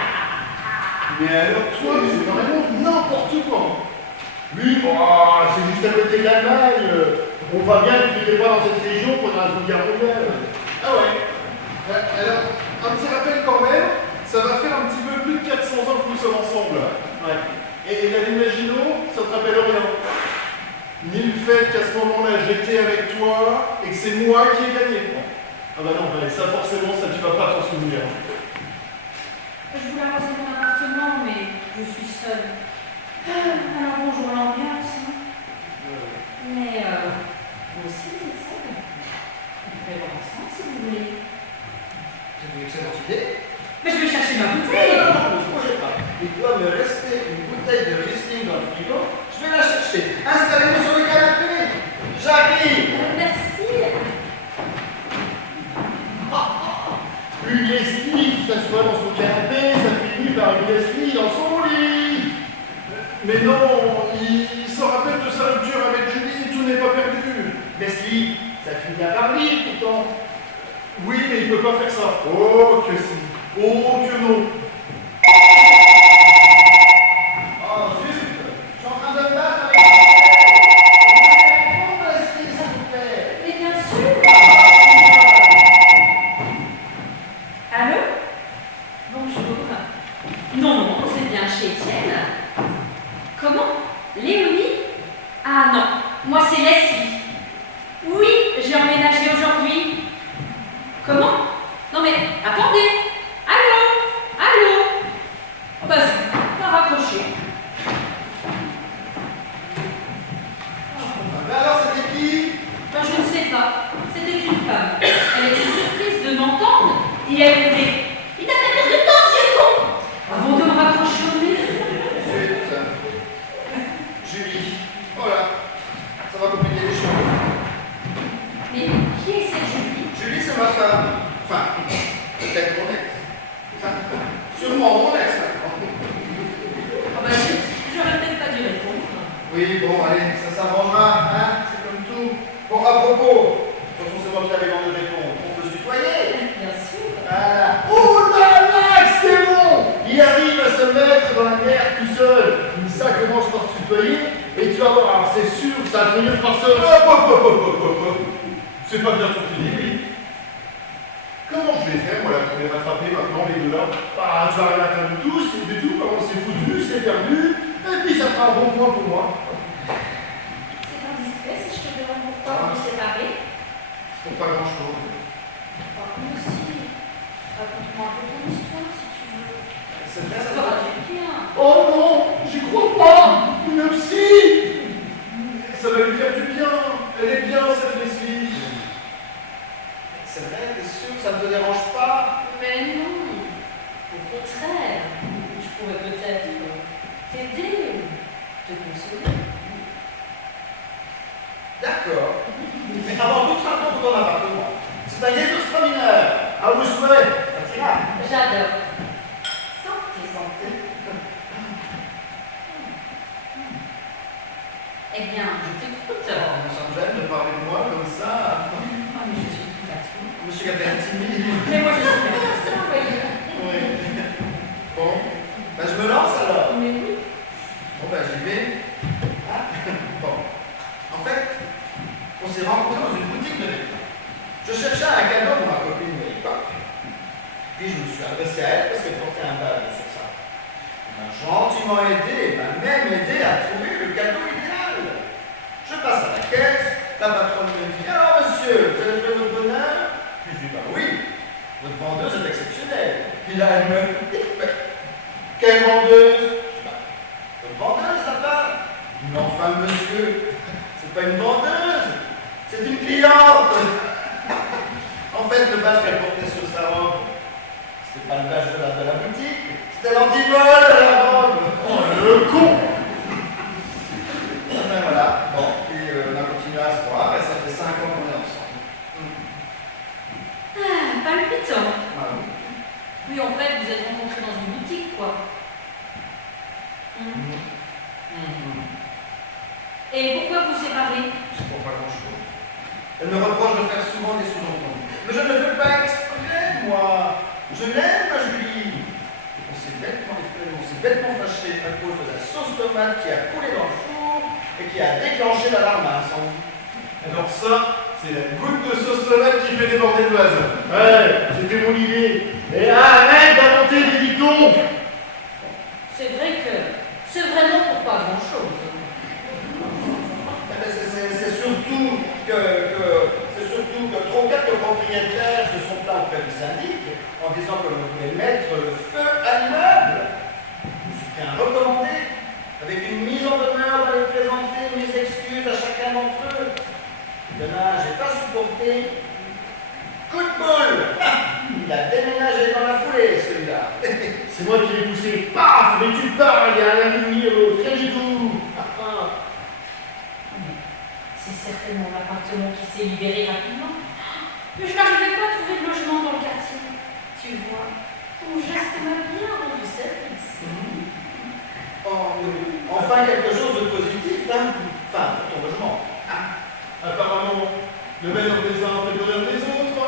Mais alors toi, c'est vraiment n'importe quoi. Oui, bon, c'est juste à côté de l'Allemagne. On voit bien que tu n'étais pas dans cette région pendant la Seconde Guerre mondiale. Ah ouais. Alors, un petit rappel quand même, ça va faire un petit peu plus de 400 ans que nous sommes ensemble. Ouais. Et la Maginot, ça te rappelle rien. Ni le fait qu'à ce moment-là, j'étais avec toi et que c'est moi qui ai gagné. Ah bah non, ça forcément, ça tu vas pas t'en souvenir. Je voulais arroser mon appartement, mais je suis seule. Alors bonjour l'ambiance. Mais vous aussi vous êtes seul. On pourrait voir ensemble si vous voulez. C'est une excellente idée. Mais je vais chercher ma Non, bouteille. non, non, ne bougez pas. Il doit me rester une bouteille de Riesling dans le frigo. Je vais la chercher. Installez-vous sur le canapé. J'arrive. Merci. Une Leslie qui s'assoit dans son canapé, ça finit par une Leslie dans son lit. Mais non, il se rappelle de sa rupture avec Julie, tout n'est pas perdu. Leslie, ça finit par rire pourtant. Oui, mais il peut pas faire ça. Oh que si. Oh que non. Oh zut. Je suis en train de me battre avec la bouteille. Leslie, s'il vous plaît. Mais bien sûr. Allô? Bonjour. Non, vous êtes bien chez Étienne. Comment? Léonie? Ah non, moi c'est Leslie. Oui, j'ai emménagé aujourd'hui. Comment? Non mais, attendez. Allô? Allô? Oh bah zut, on va raccrocher. Mais alors, c'était qui? Ben, je ne sais pas. C'était une femme. Elle était surprise de m'entendre et elle était. Il t'a fait perdre de temps, vieux con! Avant de me raccrocher au nez. Zut. Julie. Voilà. Ça va compliquer les choses. Mais qui est cette Julie? Julie, c'est ma femme. Enfin, peut-être mon ex. Enfin, sûrement mon ex maintenant. Ah bah zut, j'aurais peut-être pas dû répondre. Oui, bon, allez, ça s'arrangera, hein, c'est comme tout. Bon, à propos, de toute façon, c'est moi qui avais demandé de répondre. On peut se tutoyer. Bien sûr. Voilà. Oh là là, c'est bon. Il arrive à se mettre dans la mer tout seul. Ça commence par se tutoyer et tu vas voir, alors c'est sûr que ça va finir par se... C'est pas bientôt fini, oui. Comment je vais faire, moi, là, pour les rattraper maintenant, les deux là? Ah, tu vas rien à faire du tout, c'est du tout, comment c'est foutu, c'est perdu, et puis ça fera un bon point pour moi. C'est indiscret si je te demande pourquoi vous vous séparez. C'est pour pas grand-chose. Oh, moi aussi. Raconte-moi un peu ton histoire si tu veux. C'est bien, Ça ça fera va. du bien. Oh non, j'y crois pas, une psy. Ça va lui faire du bien. Elle est bien, cette Leslie. C'est vrai, t'es sûr que ça ne te dérange pas? Mais non. Au contraire. Je pourrais peut-être t'aider, te consoler. D'accord. Mais avant tout, train pour ton appartement. C'est un illustre mineur. À vos souhaits. Ça t'ira. J'adore. Santé. Eh bien, je t'écoute. Ça me gêne de parler de moi comme ça. Oh, mais je suis tout à tout. Monsieur Gabertini. Mais moi, je suis bien comme ça, voyez. Oui. Bon. Ben, je me lance alors. Mais oui. Bon, ben, j'y vais. Ah. Bon. En fait, on s'est rencontrés dans une boutique de vêtements. Je cherchais un cadeau pour ma copine de l'époque. Puis je me suis adressé à elle parce qu'elle portait un badge sur ça. Elle m'a gentiment aidé, elle m'a même aidé à trouver le cadeau idéal. Je passe à la caisse, la patronne me dit: alors monsieur, vous avez trouvé votre bonheur? Puis je dis: bah oui, votre vendeuse est exceptionnelle. Puis là, elle me dit: quelle vendeuse? Je dis: bah, votre vendeuse là-bas. Mais enfin monsieur, c'est pas une vendeuse, c'est une cliente. En fait, le badge qu'elle portait sur sa robe, c'était pas le badge de la boutique, c'était l'antivol de la robe. Oh le con. Ben voilà, bon, puis on a continué à se voir, et ça fait 5 ans qu'on est ensemble. Ah, palpitant. Ah oui. Oui, en fait, vous êtes rencontrés dans une boutique, quoi. Et pourquoi vous séparez? C'est pour pas grand-chose. Elle me reproche de faire souvent des sous-entendus. Mais je ne le fais pas exprès, moi. Je l'aime, ma Julie. On s'est bêtement fâché à cause de la sauce tomate qui a coulé dans le four et qui a déclenché l'alarme à incendie. Alors ça, c'est la goutte de sauce tomate qui fait déborder le vase. Ouais, c'était mon idée. Et arrête d'inventer des dictons. C'est vrai que c'est vraiment pour pas grand-chose. C'est surtout que trop quelques propriétaires se sont plaints auprès du syndic en disant que l'on voulait mettre le feu à l'immeuble. Je suis bien recommandé avec une chacun d'entre eux. Demain, j'ai pas supporté. Coup de boule. Il a déménagé dans la foulée, celui-là. C'est moi qui l'ai poussé. Paf! Mais tu parles, il y a un ami, l'autre, rien du tout. C'est certainement l'appartement qui s'est libéré rapidement. Mais je n'arrivais pas à trouver de logement dans le quartier. Tu vois, ton geste m'a bien rendu service. Oh, oui. Enfin, quelque chose de positif, hein. Enfin, pour ton logement. Apparemment, le meilleur des uns fait le bonheur des autres.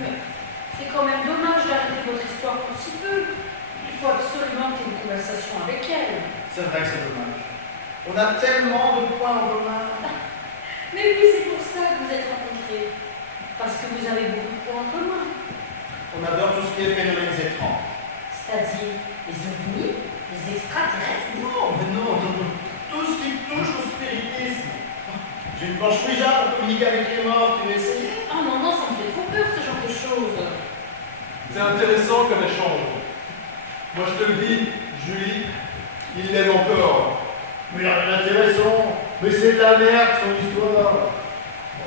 Mais c'est quand même dommage d'arrêter votre histoire pour si peu. Il faut absolument que tu aies une conversation avec elle. C'est vrai que c'est dommage. On a tellement de points en commun. Mais oui, c'est pour ça que vous êtes rencontrés. Parce que vous avez beaucoup de points en commun. On adore tout ce qui est phénomènes étranges. C'est-à-dire les ovnis, les extraterrestres. Non, mais non, non. Tout ce qui touche au spiritisme. J'ai une planche Ouija pour communiquer avec les morts, tu veux essayer? Oh non, non, ça me fait trop peur ce genre de choses. C'est intéressant comme échange. Moi je te le dis, Julie, il l'aime encore. Mais il n'y a rien d'intéressant. Mais c'est de la merde, son histoire.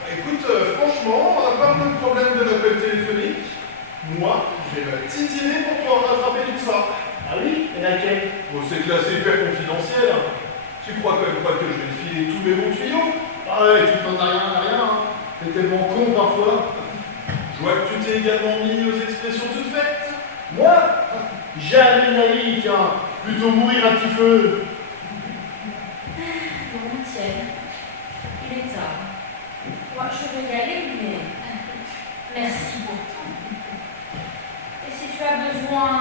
Écoute, franchement, à part le problème de l'appel téléphonique, moi, j'ai la petite idée pour pouvoir rattraper tout ça. Ah oui? Et laquelle? Bon, c'est classé hyper confidentiel. Tu crois quand même pas que je vais te filer tous mes bons tuyaux? Ah ouais, tu t'en as rien, hein. T'es tellement con parfois. Je vois que tu t'es également mis aux expressions toutes faites. Moi? Jamais de la vie, tiens. Plutôt mourir à petit feu. Bon, tiens, il est tard. Moi, je vais y aller, mais merci pour tout. Et si tu as besoin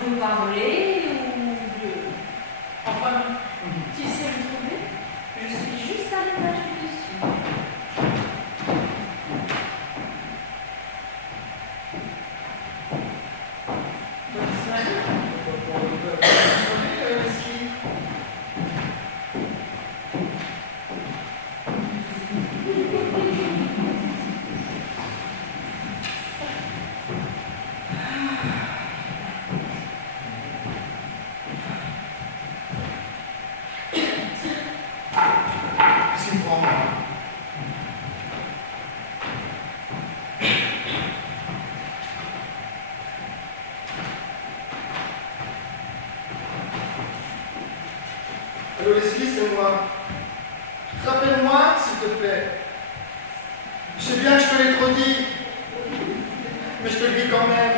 de parler ou de... Enfin, tu sais me trouver. Je suis juste à l'étage du dessus. Qu'est-ce qu'il me prend, moi? Allô Leslie, c'est moi. Rappelle-moi, s'il te plaît. Je sais bien que je te l'ai trop dit, mais je te le dis quand même.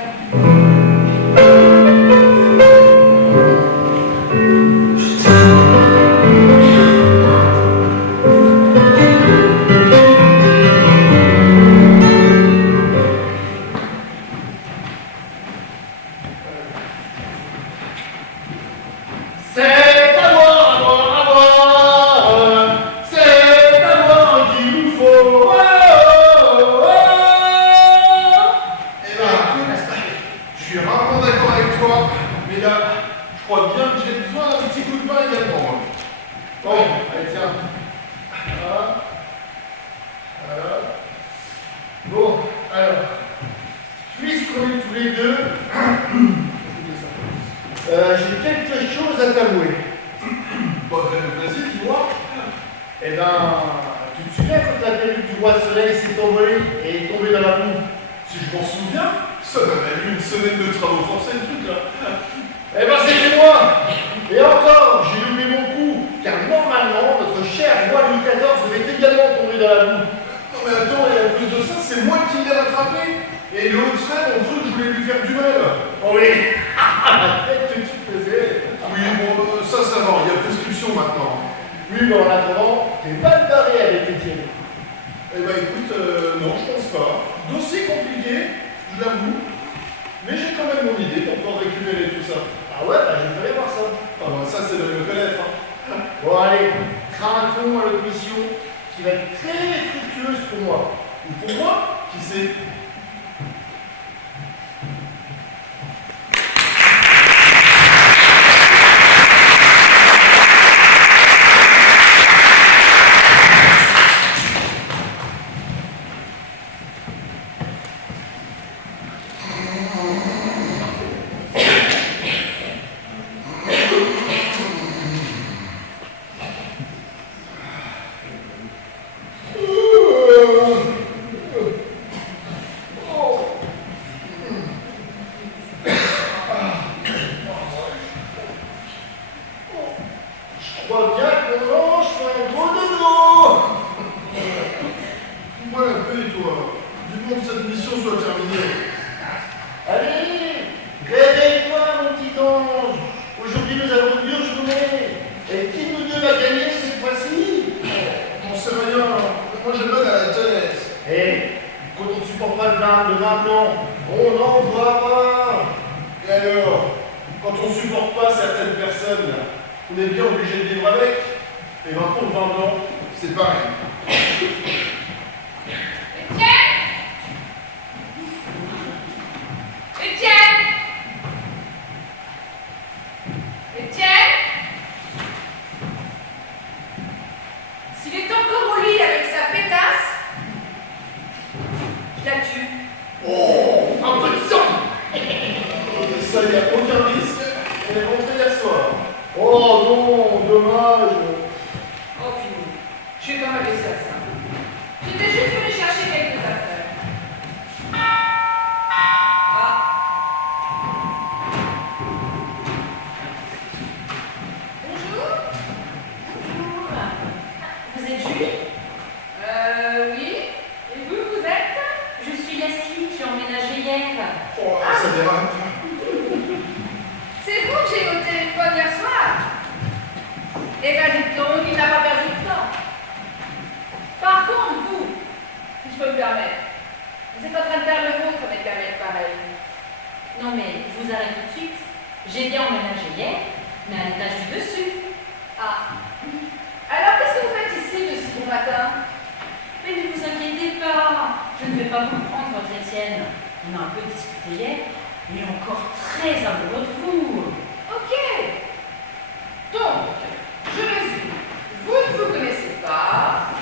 C'est à moi, c'est à moi qu'il nous faut. Eh ben, écoute, je suis rarement d'accord avec toi, mais là, je crois bien que j'ai besoin d'un petit coup de main également, moi. Bon, allez, tiens. Voilà. Voilà. Bon, alors, puisqu'on est tous les deux, j'ai quelque chose à t'avouer. Bon, vas-y, dis-moi. Eh ben, tu te souviens quand la perruque du roi soleil s'est envolée et est tombée dans la boue? Si je m'en souviens, ça m'a valu une semaine de travaux forcés, le truc là. Eh ben, c'était moi. Et encore, j'ai loupé mon coup, car normalement, notre cher roi Louis XIV devait également tomber dans la boue. Non mais attends, et en plus de ça, c'est moi qui l'ai rattrapé. Et le haut de frère, on trouve que je voulais lui faire du mal. Oh oui. La tête que tu faisais. Oui, bon, ça va, il y a prescription maintenant. Oui, mais en attendant, t'es mal barré avec Étienne. Eh ben écoute, non, je pense pas. Dossier compliqué, je l'avoue. Mais j'ai quand même mon idée pour pouvoir récupérer tout ça. Ah ouais, bah je vais aller voir ça. Ah bah ça, c'est de me connaître. Hein. Bon, allez, trinquons à l'autre mission qui va être très fructueuse pour moi. Ou pour moi, qui sait. vivement que cette mission soit terminée. Allez, réveille-toi, mon petit ange. Aujourd'hui, nous avons une dure journée. Et qui nous deux va gagner cette fois-ci? J'en sais rien. Moi, je donne à la tête. Eh, quand on ne supporte pas le vin blanc, on n'en boit pas. Et alors, quand on supporte pas certaines personnes, on est bien obligé de vivre avec. Et ben pour le vin blanc, c'est pareil. Étienne! Étienne! Étienne! S'il est encore au lit avec sa pétasse, je la tue. Oh, un peu de sang. Ça, il n'y a aucun risque. On est rentré hier soir. Oh non, dommage. Oh punaise, je vais pas me laisser à ça. J'étais juste venue chercher quelques affaires. Ah. Bonjour. Bonjour. Vous êtes Julie? Oui. Et vous, vous êtes? Je suis Leslie, j'ai emménagé hier. Oh, ça dérape. C'est vous que j'ai eu au téléphone hier soir. Eh bien, dites donc, il n'a pas perdu de temps. Par contre, vous, si je peux me permettre, vous êtes en train de faire le vôtre avec un mec pareil. Non mais, je vous arrête tout de suite. J'ai bien emménagé hier, mais à l'étage du dessus. Ah. Alors, qu'est-ce que vous faites ici de si bon matin? Mais ne vous inquiétez pas, je ne vais pas vous prendre votre Étienne. On a un peu discuté hier, il est encore très amoureux de vous. Ok. Donc, je résume. Vous ne vous connaissez pas,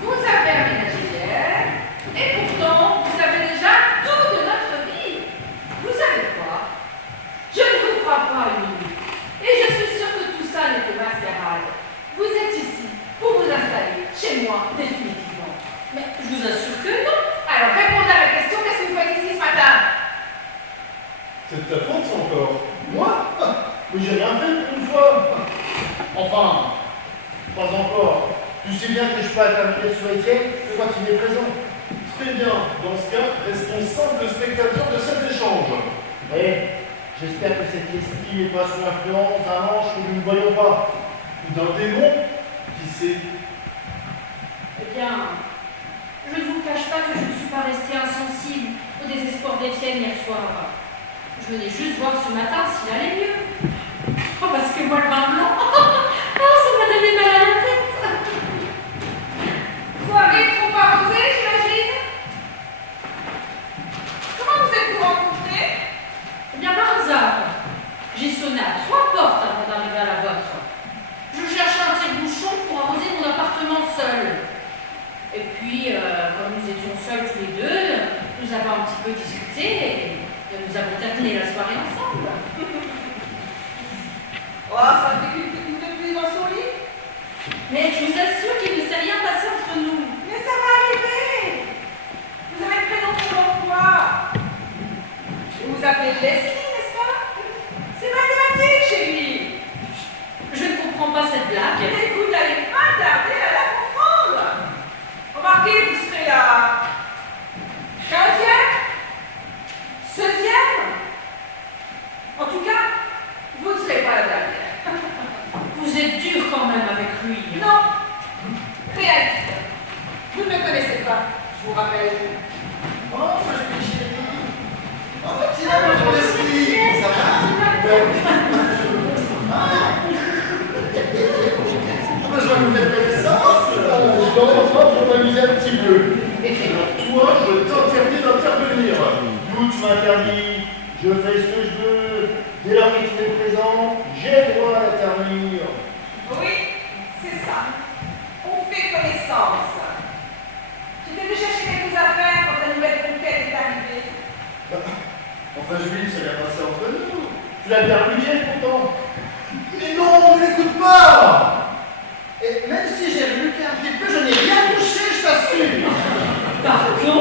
vous avez aménagé hier, et pourtant, vous savez déjà tout de notre vie. Vous savez quoi? Je ne vous crois pas une minute. Et je suis sûre que tout ça n'est que mascarade. Vous êtes ici pour vous installer chez moi définitivement. Mais je vous assure que non. Alors, répondez à la question, qu'est-ce que vous faites ici ce matin? C'est de ta faute, ça encore. Moi? Mais j'ai rien fait pour une fois. Enfin, pas encore. Tu sais bien que je peux intervenir sur Étienne que quand il est présent. Très bien. Dans ce cas, restons simples spectateurs de cet échange. Mais j'espère que cette Leslie n'est pas sous l'influence d'un ange que nous ne voyons pas. Ou d'un démon, qui sait. Eh bien, je ne vous cache pas que je ne suis pas restée insensible au désespoir d'Étienne hier soir. Je venais juste voir ce matin s'il allait mieux. Oh, parce que moi, le vin blanc, ça m'a donné mal à la tête. Soirée trop arrosée, j'imagine? Comment vous êtes-vous rencontrés? Eh bien, par hasard, j'ai sonné à 3 portes avant d'arriver à la vôtre. Je cherchais un tire-bouchon pour arroser mon appartement seul. Et puis, comme nous étions seuls tous les deux, nous avons un petit peu discuté et nous avons terminé la soirée ensemble. Oh, ça fait qu'une petite depuis dans son lit. Mais je vous assure qu'il ne s'est rien passé entre nous. Mais ça va arriver. Vous avez le prénom pour quoi? Vous vous appelez Leslie, n'est-ce pas? C'est mathématique chez lui. Je ne comprends pas cette blague. Et vous n'allez pas tarder à la comprendre. Remarquez, vous serez la 15e, 16e. En tout cas, vous ne serez pas la dernière. Vous êtes dur quand même avec lui. Non, réaliste. Vous ne me connaissez pas, je vous rappelle. Oh, ma jolie chérie. Oh, tiens, bonjour Leslie. Ça va? Ah, je vois que vous faites connaissance. Je commence pour m'amuser un petit peu. Toi, je t'interdis d'intervenir. D'où tu m'interdis? Je fais ce que je veux. Dès lors que tu es présent, j'ai le droit d'intervenir. Oui, c'est ça. On fait connaissance. J'étais venu chercher quelques affaires quand la nouvelle conquête est arrivée. Enfin, Julie, ça vient passer entre nous. Tu l'as bien remué pourtant. Mais non, ne l'écoute pas. Et même si j'ai remué un petit peu, je n'ai rien touché, je t'assure. Pardon?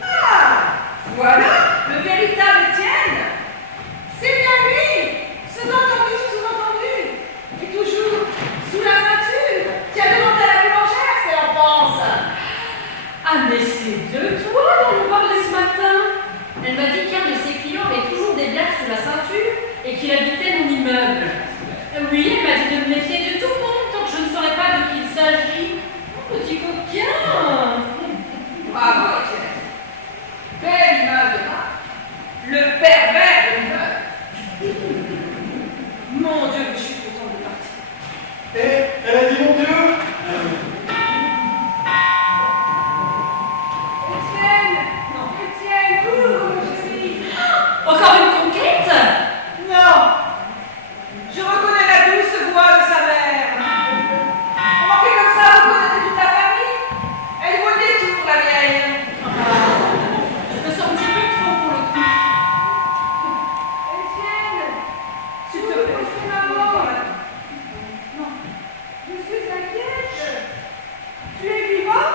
Ah, voilà le véritable Étienne. C'est bien lui. Sous-entendu, sous-entendu. Et toujours sous la ceinture. Qui a demandé à la boulangère ce qu'elle en pense. Ah mais c'est de toi dont on parlait ce matin. Elle m'a dit qu'un de ses clients avait toujours des blagues sous la ceinture et qu'il habitait mon immeuble. Oui, elle m'a dit de me méfier de tout le monde tant que je ne saurais pas de qui il s'agit. Oh, petit coquin! Bravo, Étienne. Belle image de marque. Le pervers de l'immeuble. Mon Dieu, je suis contente de partir. Et elle a dit mon Dieu. Étienne! Non, Étienne! Ouh, mon chéri! Encore une conquête? Non! Je reconnais la douce voix de sa mère. Remarquez comme ça, vous connaissez toute la famille? Elle vaut le détour, la vieille. Je me sens un petit peu trop pour le coup. Étienne! S'il te plaît, c'est maman. Non, je suis inquiète. Tu es vivant?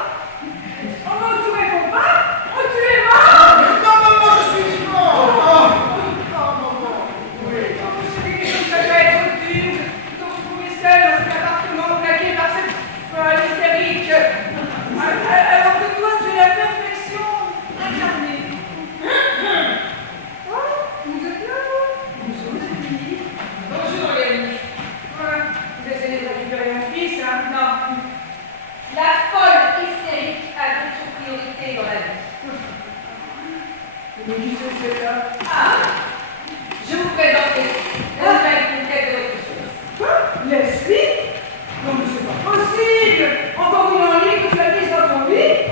Oh non, tu réponds pas? Oh, tu es mort? Non, maman, je suis vivant. Oh, maman. Oui. Oh, chérie, ça doit être dur. De te retrouver seule dans cet appartement plaqué par cette folle hystérique. Alors que toi, tu es la perfection incarnée. Oh, vous êtes là, vous? Bonjour, Julie. Bonjour, Léonie. Ouais, vous essayez de récupérer mon fils, hein? Non. La folle hystérique a d'autres priorités dans la vie. Mais qui c'est là? Ah! Je vous présente Leslie, la nouvelle conquête de votre fils. Quoi? Leslie? Non, mais c'est pas possible! Encore une en lit que tu as mise dans ton lit?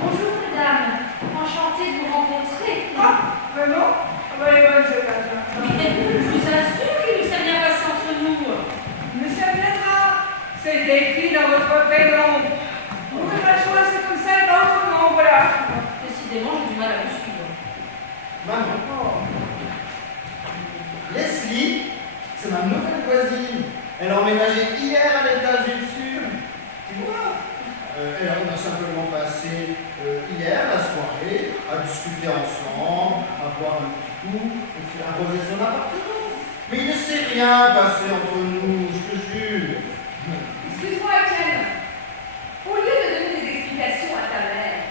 Bonjour madame, enchantée de vous rencontrer. Ah, vraiment? Ah, bah, elle est bonne cette page. Je vous assure qu'il ne s'est rien passé entre nous. Mais ça viendra. C'est écrit dans votre prénom. Vous n'avez pas le choix, c'est comme ça, dans votre nom, voilà. Décidément, j'ai du mal à vous suivre. Maman. Leslie, c'est ma nouvelle voisine. Elle a emménagé hier à l'étage du dessus. Tu vois? On a simplement passé hier la soirée à discuter ensemble, à boire un petit coup, et puis à poser son appartement. Mais il ne s'est rien passé entre nous, je te jure. Excuse-moi, Étienne. Au lieu de donner des explications à ta mère,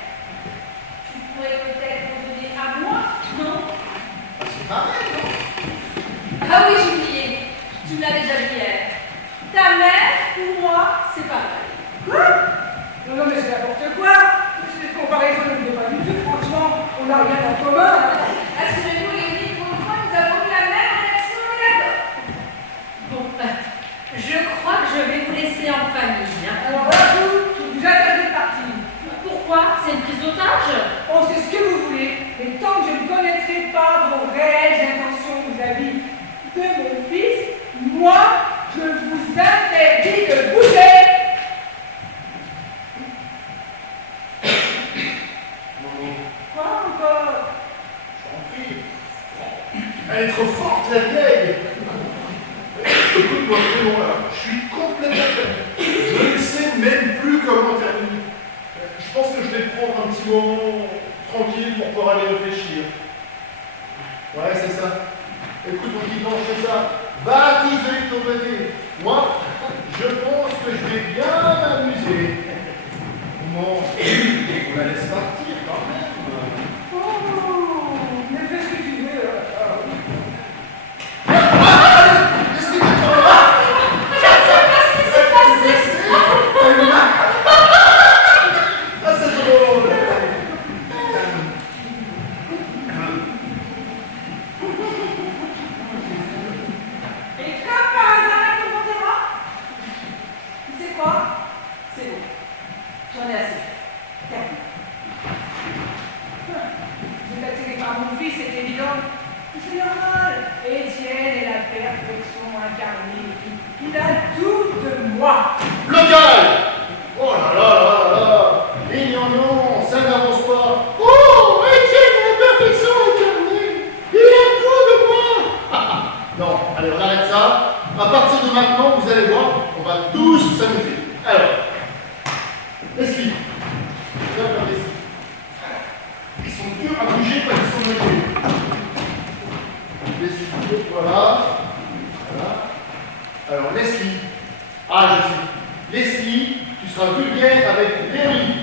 tu pourrais peut-être en donner à moi, non? C'est pareil, non? Ah oui, j'ai oublié. Tu me l'as déjà dit hier. Ta mère, pour moi, c'est pareil. Quoi? Non, non, mais c'est n'importe quoi. Cette comparaison ne me plaît pas du tout, franchement. On n'a rien en commun. Assurez-vous, Léonie, pour une fois, nous avons eu la même réaction, on est d'accord. Bon, je crois que je vais vous laisser en famille. Hein. Alors voilà, vous interdit de partir. Pourquoi? C'est une prise d'otage? On sait ce que vous voulez, mais tant que je ne connaîtrai pas vos réelles intentions vis-à-vis de mon fils, moi, je vous interdis de bouger. Maman, Quoi encore? je t'en prie. Elle est trop forte, la vieille. Écoute-moi, Frédon, là, je suis complètement... Je ne sais même plus comment terminer. Je pense que je vais prendre un petit moment tranquille pour pouvoir aller réfléchir. Ouais, c'est ça. Écoute, mon petit blanc, fais ça. Va t'isoler de ton côté. Moi, je pense que je vais bien m'amuser. Bon, on la laisse partir quand même. Oh, mais fais ce que tu veux. Ah, c'est drôle. Et comme par hasard, elle te montera. Tu sais quoi? C'est bon. J'en ai assez. Terminé. Vous êtes attiré par mon fils, c'est évident. Mais c'est normal. Étienne est la perfection incarnée. Il a tout de moi. Blocage. Oh là là là là. Et non, ça n'avance pas. Oh, Étienne est la perfection incarnée. Il a tout de moi. Non, allez, on arrête ça. À partir de maintenant, vous allez voir, on va tous s'amuser. Alors, Leslie. Viens vers Leslie. Ils sont durs à bouger quand ils sont logés. Leslie, voilà. Voilà. Alors, Leslie. Ah, je sais. Leslie, tu seras vulgaire avec Léonie.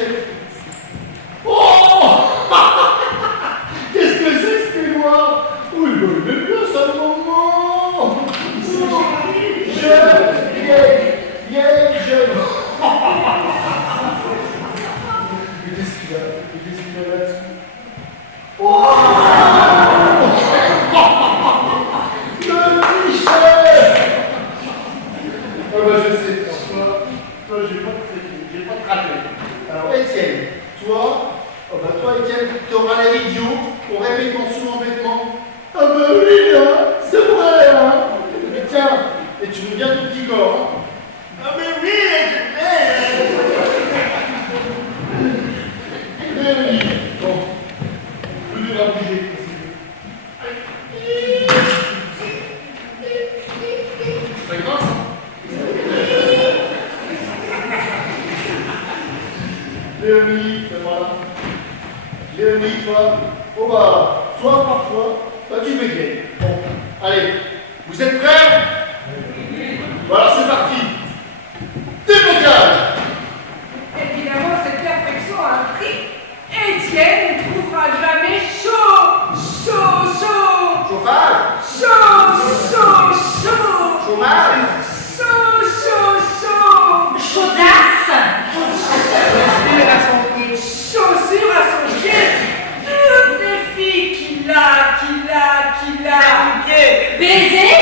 Étienne. Oh qu'est-ce que c'est ce noir? Oui, il est bien ça, maman. Jeune, vieille, jeune. Mais qu'est-ce qu'il a? Qu'est-ce qu'il a là-dessus? Oh le cliché. Oh bah je sais, toi j'ai pas de raté. Alors Étienne, toi, Étienne, tu auras l'air idiot, on répète mon sous-embêtement. Ah bah oui, hein, c'est vrai, hein. Et tiens, et tu veux bien ton petit corps, hein. Ah mais oui, oui. Bon, le dur à bouger. Ça grince, hein. Léonie, c'est moi là. Léonie, toi. Oh bah, toi parfois, toi tu bégayes. Bon, allez, vous êtes prêts? Voilà, c'est parti. Déblocage. Évidemment, cette perfection a un prix. Étienne ne trouvera jamais chaud. Chauffage. Chaud. Chômage. Chaudasse. Chaussure à son pied. Toutes les filles qu'il a. Baiser.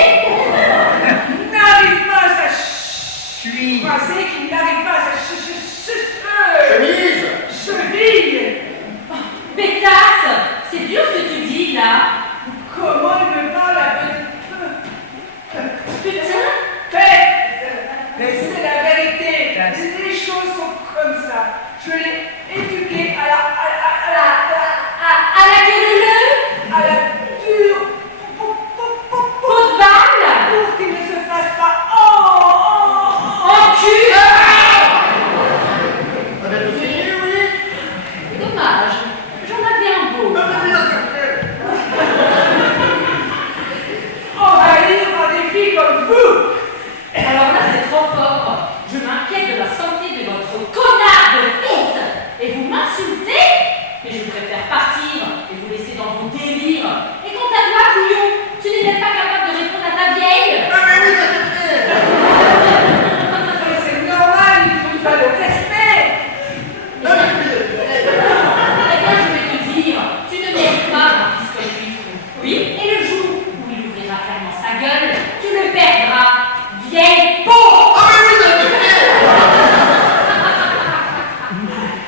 N'arrive pas à s'achever. Qu'il n'arrive pas à Chemise. cheville. Pétasse. C'est dur ce que tu dis là. Comment il me parle à petite Putain. Mais c'est la vérité. Les choses sont comme ça. Je l'ai éduqué à la dure Peau de balle. pour qu'il ne se fasse pas En cul. On a tout fini, oui. Dommage. J'en avais un beau. envahir par des filles comme vous. Alors là, c'est trop fort. Je m'inquiète de la santé de votre connard de fils. Et vous m'insultez. Mais je préfère partir et vous laisser dans vos délires. Et quant à toi, couillon, tu n'es même pas capable de répondre à ta vieille. C'est normal, il faut pas de respect. Eh bien, je vais te dire, tu ne mérites pas un fils comme lui. Oui, et le jour où il ouvrira clairement sa gueule, tu le perdras. Vieille peau.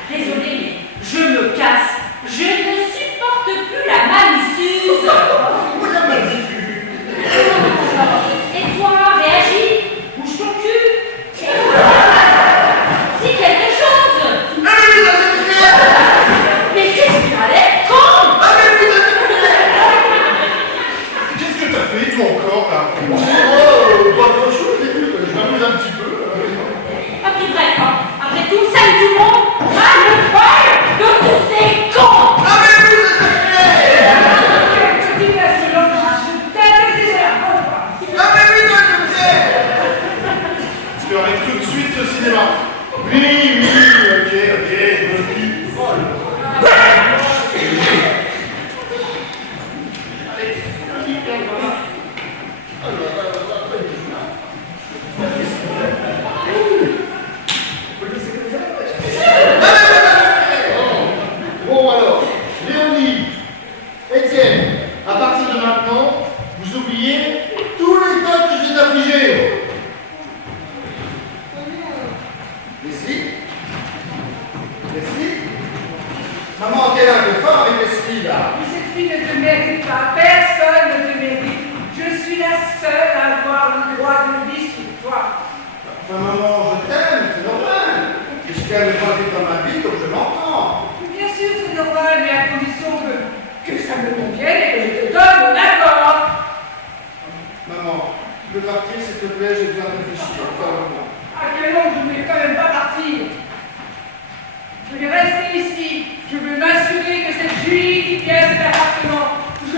Désolée, mais je me casse. Je ne supporte plus la malicieuse. Et toi, réagis. Bouge ton cul. Dis quelque chose. Mais qu'est-ce que tu as l'air con? Qu'est-ce que t'as fait, toi, encore, là? Oh, pas grand-chose, écoute, je m'amuse un petit peu. Ah, puis bref, hein. Après tout, salut tout le monde. Ras le poil de tous ces cons. Petite insolente, je t'interdis la pauvre. Tu arrêtes tout de suite ce cinéma. Oui, ok, je me dis. Oh là. Bon alors, Léonie, Étienne, à partir de maintenant, vous oubliez tous les temps que je vais t'affliger. Leslie. Maman, t'es un peu fort avec Leslie, là. Mais cette fille ne te mérite pas, personne ne te mérite. Je suis la seule à avoir le droit de vivre sur toi. Enfin, maman, je t'aime, c'est normal. Je suis quand même choisi dans ma vie comme je m'entends. Bien sûr, c'est normal, mais à condition que ça me convienne et que je te donne mon accord. Maman, tu peux partir, s'il te plaît, j'ai besoin de réfléchir. Enfin, À quel nom je ne vais quand même pas partir. Je vais rester ici. Je veux m'assurer que cette Julie qui vient à cet appartement, je ne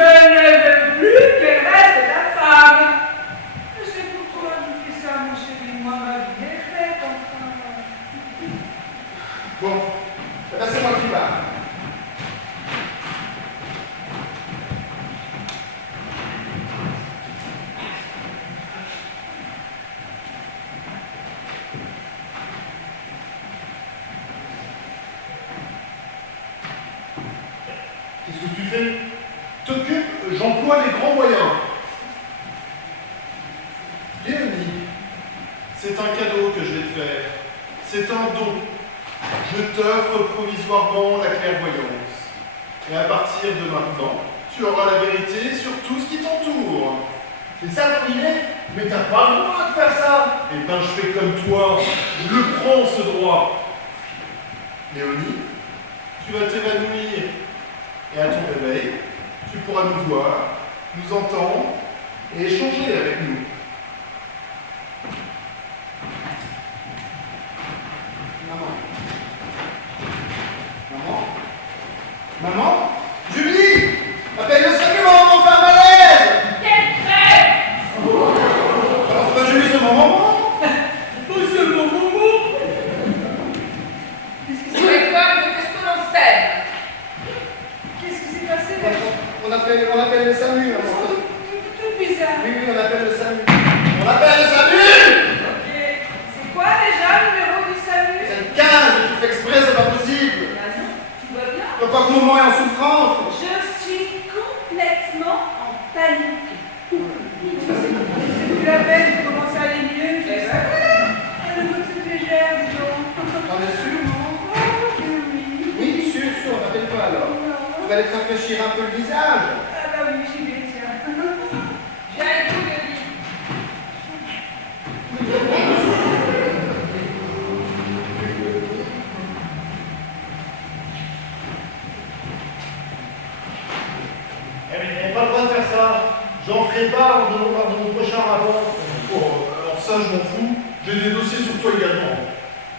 veux plus qu'elle reste ta femme. Mais c'est pourquoi je fais ça, mon chéri. Moi, ma vie est faite, enfin. bon, Eh ben, c'est moi qui parle. Qu'est-ce que tu fais? T'occupes, j'emploie les grands moyens. Léonie, c'est un cadeau que je vais te faire. C'est un don. Je t'offre provisoirement la clairvoyance. Et à partir de maintenant, tu auras la vérité sur tout ce qui t'entoure. C'est ça ton idée? Mais t'as pas le droit de faire ça! Eh ben, je fais comme toi. Je le prends, ce droit. Léonie, tu vas t'évanouir. Et à ton réveil, tu pourras nous voir, nous entendre et échanger avec nous. Maman. Maman? Maman? Julie! Appelle le SAMU, maman, on fait un malaise! Quelle crève! Alors, c'est pas Julie, c'est mon maman! Qu'est-ce que l'on sait? Qu'est-ce qui s'est passé? On appelle le SAMU, Ils maman. sont tout bizarres. Oui, on appelle le SAMU. On appelle le SAMU! Ok. C'est quoi déjà le numéro du SAMU? C'est le 15, mais tu fais exprès, c'est pas possible! Ah non, tu vas bien? Je veux pas que maman est en souffrance! Je suis complètement en panique. Depuis la peine, j'ai commencé à aller mieux. J'ai le goût toute légère, dis donc. T'en es sûr, maman? Oh, que oui. Oui, sûr, rappelle-toi alors. Non. On va aller te rafraîchir un peu le visage. Ah bah oui, j'y vais, tiens. J'ai un coup de lit. Eh mais t'avais pas le droit de faire ça. J'en ferai pas lors de mon prochain rapport. Oh, alors ça, je m'en fous. J'ai des dossiers sur toi également.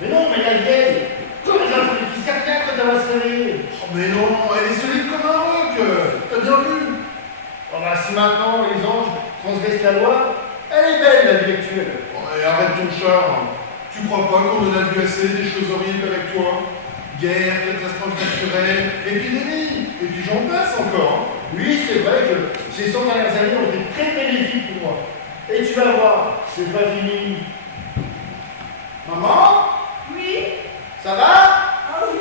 Mais non, mais la vieille, comme elle a fait des fils cardiaques quand elle va se réveiller. Oh, mais non, elle est solide comme un roc. T'as bien vu? Oh bah si maintenant les anges transgressent la loi, elle est belle la vie actuelle. Oh, et arrête ton charme. Tu crois pas qu'on en a vu assez des choses horribles avec toi? Guerre, catastrophe naturelle, épidémie, et puis j'en passe encore. Oui, c'est vrai que ces 100 dernières années ont été très bénéfiques pour moi. Et tu vas voir, c'est pas fini. Maman? Oui? Ça va? Ah oui,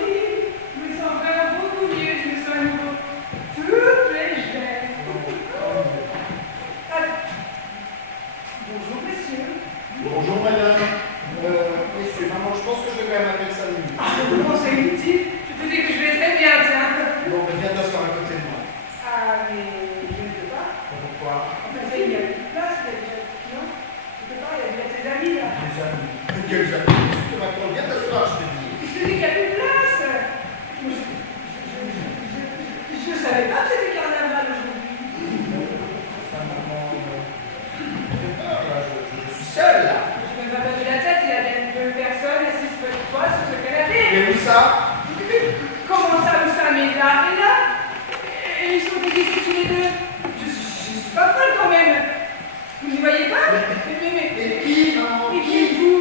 je me sens vraiment beaucoup mieux, je me sens à nouveau toute légère. Ah. Bonjour messieurs. Bonjour madame. Messieurs, maman, je pense que je vais quand même appeler le SAMU. Ah non, c'est inutile, je te dis que je vais très bien, tiens. Bon, ben viens t'asseoir à côté de moi. Ah mais je ne peux pas. Pourquoi? Enfin, il n'y a plus de place, il y a déjà... Non, je ne peux pas, il y a déjà tes amis là. Les amis. Quels amis? Monsieur Macron, viens t'asseoir, je te dis. Je te dis qu'il n'y a plus de place. Je ne savais pas que c'était carnaval aujourd'hui. Enfin, maman, j'ai peur, là, je suis seul, là. Je ne m'ai pas battu la tête, il y a bien deux personnes assises près de toi sur ce canapé. Et où ça? Comment ça, où ça? Mais là et là. Et ils sont ici tous les deux. Je suis pas folle quand même. Vous ne voyez pas? Et qui, maman? Mais qui êtes-vous?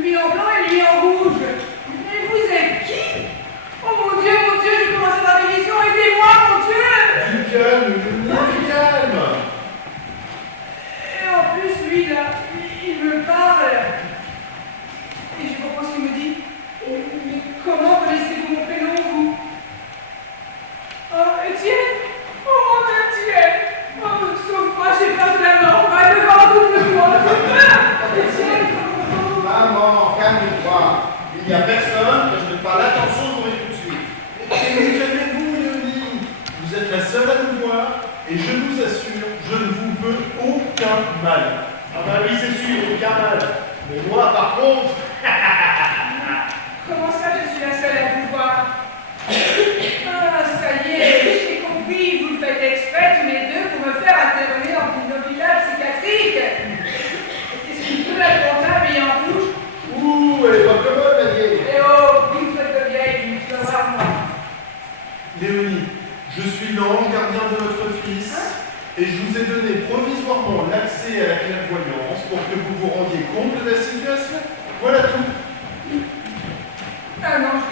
Lui en blanc et lui en rouge. Mais vous êtes qui? Oh mon Dieu, je commence à avoir des visions. Aidez-moi, mon Dieu! Du calme, du calme. Et en plus, lui là, il me parle. Et je comprends ce qu'il me dit. Mais comment connaissez-vous mon prénom, vous? Oh, Étienne? Oh mon Étienne! Oh, sauve-moi, j'ai peur de la mort. On va devant double-moi. J'ai peur! Étienne, oh. Maman, calme-toi. Il n'y a personne que je n'ai pas l'intention de mourir tout de suite. Et calmez-vous, Léonie. Vous êtes la seule à nous voir, et je vous assure, je ne vous veux aucun mal. Ah bah oui, c'est sûr, aucun mal. Mais moi, par contre, Comment ça, je suis la seule à vous voir? Ah, ça y est, j'ai compris, vous le faites exprès tous les deux pour me faire intervenir dans une hôpital psychiatrique. Qu'est-ce qu'il peut la comptable et en rouge? Ouh, elle est pas commode, la vieille. Eh oh, vous me faites de vieille, je dois voir moi. Léonie, je suis l'ange gardien de votre fils, et je vous ai donné provisoirement l'accès à la clairvoyance pour que vous vous rendiez compte de la situation. Voilà tout. Ah non,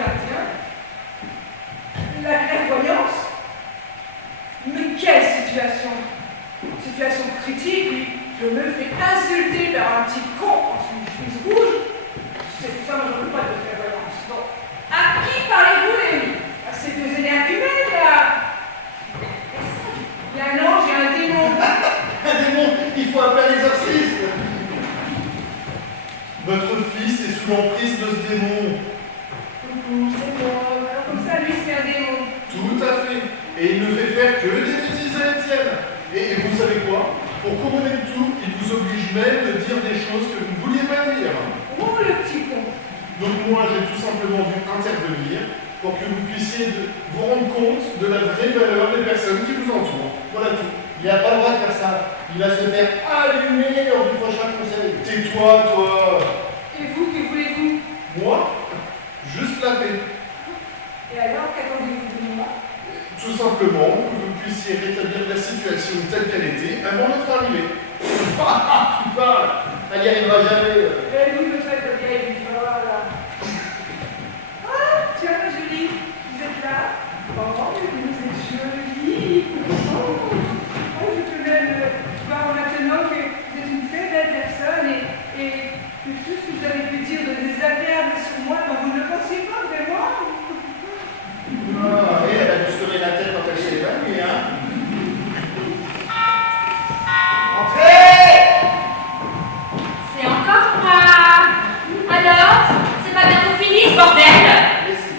sous l'emprise de ce démon. Coucou, c'est moi. Alors comme ça, lui, c'est un démon. Tout à fait. Et il ne fait faire que des bêtises à Étienne. Et vous savez quoi? Pour couronner le tout, il vous oblige même de dire des choses que vous ne vouliez pas dire. Oh, le petit con. Donc moi, j'ai tout simplement dû intervenir pour que vous puissiez vous rendre compte de la vraie valeur des personnes qui vous entourent. Voilà tout. Il n'a pas le droit de faire ça. Il va se faire allumer lors du prochain conseil. Tais-toi, toi. Et vous, que voulez-vous? Moi, juste la paix. Et alors, qu'attendez-vous de moi? Tout simplement que vous puissiez rétablir la situation telle qu'elle était avant notre arrivée. Tu parles. Elle n'y arrivera jamais. Et vous, je faites le vieil, voilà. Ah, tiens, Julie, vous êtes là? Oh, mais vous êtes jolie. Oh, je peux même voir maintenant que vous êtes une très belle personne et que tout ce que vous avez pu dire de désagréable sur moi, ben, vous ne le pensiez pas vraiment? Ah, et elle a dû se donner la tête quand elle s'est évanouie, hein. Entrez! C'est encore moi. Alors, c'est pas bientôt fini ce bordel? Mais si.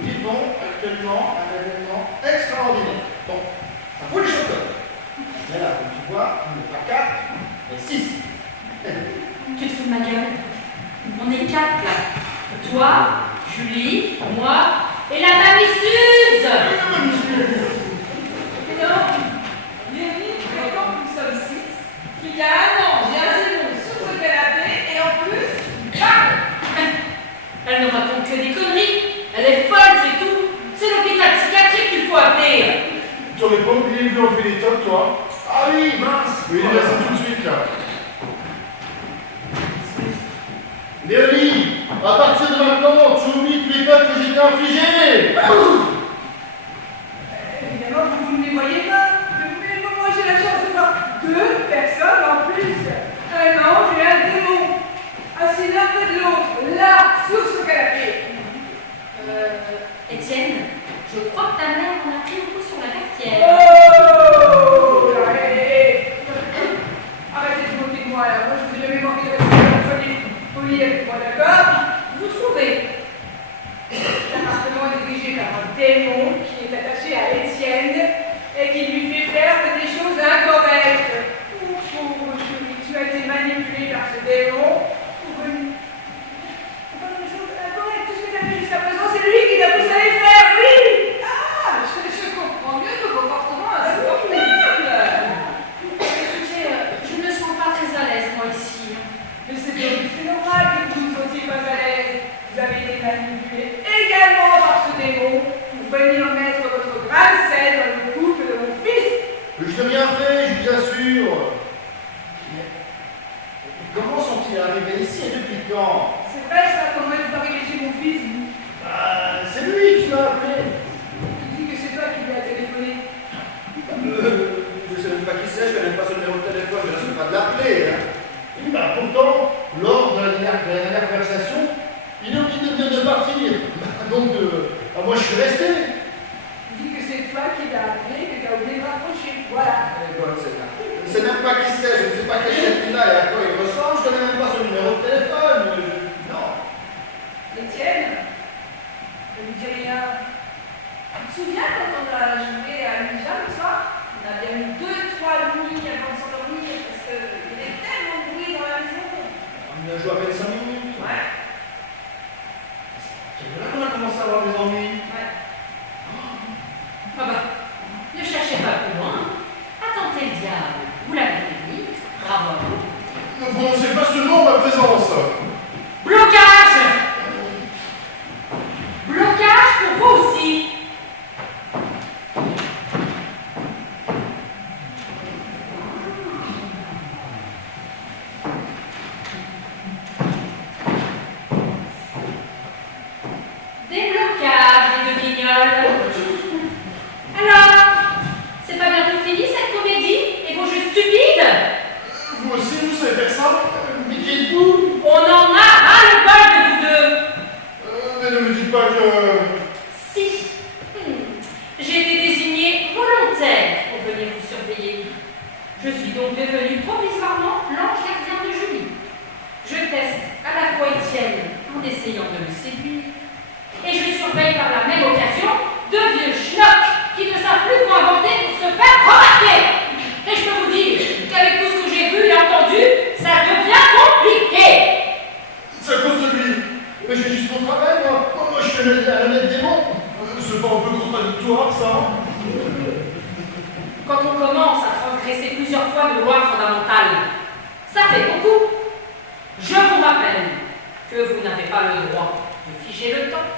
Nous vivons actuellement un événement extraordinaire. Bon, ça vaut les chocolat. Mais là, comme tu vois, on n'est pas 4, mais 6. Tu te fous de ma gueule? On est 4 là. Toi, Julie, moi et la mamie Suze. Et donc, Léonie, quand nous sommes 6, il y a un an, j'ai un démon sur ce canapé et en plus, bam! Elle ne raconte que des conneries. Elle est folle, c'est tout. C'est l'hôpital psychiatrique qu'il faut appeler. Tu n'aurais pas oublié de lui enlever les tops, toi? Ah oui, mince. Oui, vas-y tout de suite, là. Léonie, à partir de maintenant, tu oublies tous les codes que j'ai été infligés. Évidemment, vous ne les voyez pas. Mais moi, j'ai la chance de voir 2 personnes en plus. Un ange et un démon. Assis l'un près de l'autre, là, sur ce canapé. Étienne, je crois que ta mère en a pris un coup sur la cafetière. Oh! Allez! Arrêtez de moquer de moi, là. Moi, je vous ai jamais manqué de respect à la folie. Folie avec moi, d'accord? Vous trouvez? Cet appartement est dirigé par un démon qui est attaché à Étienne et qui lui fait faire des choses incorrectes. Oh, pauvre chérie, tu as été manipulée par ce démon pour une... Enfin, des choses incorrectes. Tout ce que tu as fait jusqu'à présent, c'est lui qui t'a poussé à les faire, oui! Ah, je comprends mieux ton comportement insupportable. Écoutez, je ne me sens pas très à l'aise, moi, ici. Mais c'est normal que vous ne vous sentiez pas à l'aise. Vous avez été manipulé également par ce démon pour venir mettre votre grain de sel dans le couple de mon fils. Je n'ai rien fait, je vous assure. Mais comment sont-ils arrivés ici et depuis quand? C'est vrai ça, comment est-vous arrivé chez mon fils? C'est lui qui m'a appelé. Tu dis que c'est toi qui lui as téléphoné. Je ne sais même pas qui c'est, je ne connais même pas son numéro de téléphone, je ne sais pas de l'appeler. Hein. Oui, bah, pourtant, lors de la dernière conversation, il est obligé de partir. Donc, moi je suis resté. Tu dis que c'est toi qui l'as appelé, que tu as oublié de raccrocher. Voilà. Elle est bonne celle-là. Je ne sais même pas qui c'est, je ne sais pas quel est il a et à quoi il ressemble, je ne connais même pas son numéro de téléphone. Non. Étienne, ne lui dis rien. Tu te souviens quand on a joué à Ouija le soir? On a bien eu 2-3 nuits avant de s'endormir parce qu'il y avait tellement de bruit dans la maison. On y a joué à peine 5 minutes. Ouais. C'est là qu'on a commencé à avoir des ennuis. Ouais. Ah bah, ne cherchez pas plus loin. Attendez le diable. Vous l'avez fini. Bravo à vous. Ne prononcez pas ce nom en ma présence. Blocage! Blocage pour vous aussi. en essayant de le séduire. Et je surveille par la même occasion de vieux schnocks qui ne savent plus quoi inventer pour se faire remarquer. Et je peux vous dire qu'avec tout ce que j'ai vu et entendu, ça devient compliqué. C'est à cause de lui. Mais je fais juste mon travail, moi. Moi, je suis un honnête démon. C'est pas un peu contradictoire, ça? Quand on commence à transgresser plusieurs fois de lois fondamentales, ça fait beaucoup. Je vous rappelle que vous n'avez pas le droit de figer le temps.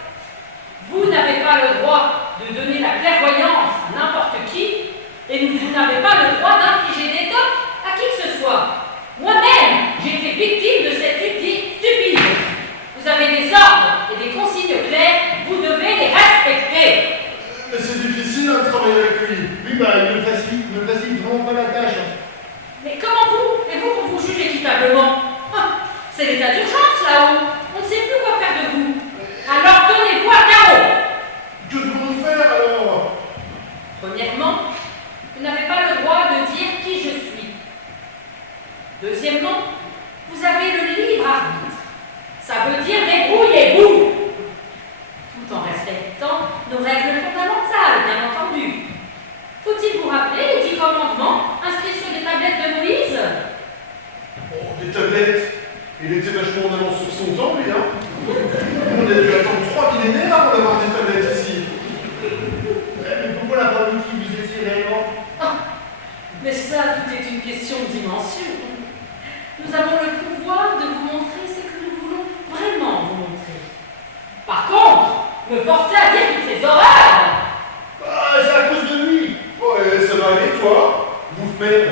Vous n'avez pas le droit de donner la clairvoyance à n'importe qui, et vous n'avez pas le droit d'infliger des torts à qui que ce soit. Moi-même, j'ai été victime de cette idée stupide. Vous avez des ordres et des consignes claires, vous devez les respecter. Mais c'est difficile de travailler avec lui. Oui, bah, il me facilite vraiment pas la tâche. Mais comment vous, et vous, qu'on vous juge équitablement? C'est l'état d'urgence là-haut. On ne sait plus quoi faire de vous. Alors donnez-vous à carreau. Que devons-nous faire alors? Premièrement, vous n'avez pas le droit de dire qui je suis. Deuxièmement, vous avez le libre arbitre. Ça veut dire débrouillez-vous. Tout en respectant nos règles fondamentales, bien entendu. Faut-il vous rappeler les 10 commandements inscrits sur les tablettes de Moïse? Oh, des tablettes. Il était vachement en avance sur son temps, lui, hein? On a dû attendre 3 millénaires avant d'avoir des tablettes ici. Mais pourquoi la pas dit qui vous étiez réellement? Mais ça, tout est une question de dimension. Nous avons le pouvoir de vous montrer ce que nous voulons vraiment vous montrer. Par contre, me forcer à dire toutes ces horreurs! Ah, c'est à cause de lui. Ouais, ça va aller, toi? Bouffe-même.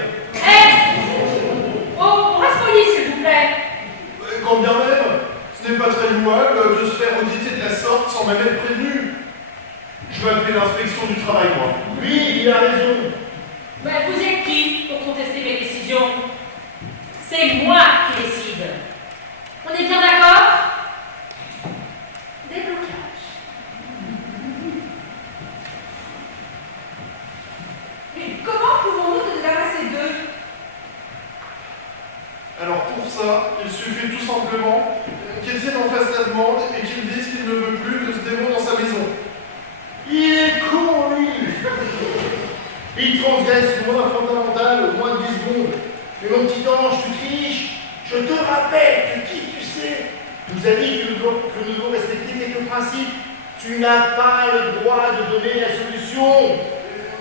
Oh, reste poli, s'il vous plaît. Quand bien même, ce n'est pas très louable de se faire auditer de la sorte sans même être prévenu. Je vais appeler l'inspection du travail, moi. Oui, il a raison. Mais vous êtes qui pour contester mes décisions? C'est moi qui décide. On est bien d'accord? Déblocage. Mais comment pouvons-nous nous débarrasser d'eux? Alors pour ça, il suffit tout simplement qu'Étienne en fasse la demande et qu'il dise qu'il ne veut plus de ce démon dans sa maison. Il est con, lui. Il transgresse le moins fondamental au moins de 10 secondes. Mais mon petit ange, tu triches. Je te rappelle que qui tu sais nous a dit que nous devons respecter quelques principes. Tu n'as pas le droit de donner la solution.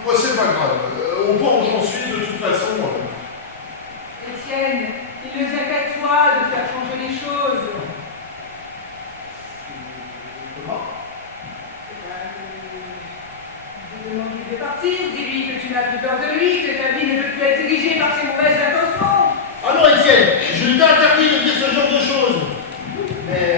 Moi, c'est pas grave. Au point où j'en suis, de toute façon. Étienne, il ne vient qu'à toi de faire changer les choses. Comment? Dis-lui de partir, dis-lui que tu n'as plus peur de lui, que ta vie ne peut plus être dirigée par ses mauvaises intentions. Ah non, Étienne, je t'interdis de dire ce genre de choses. Mais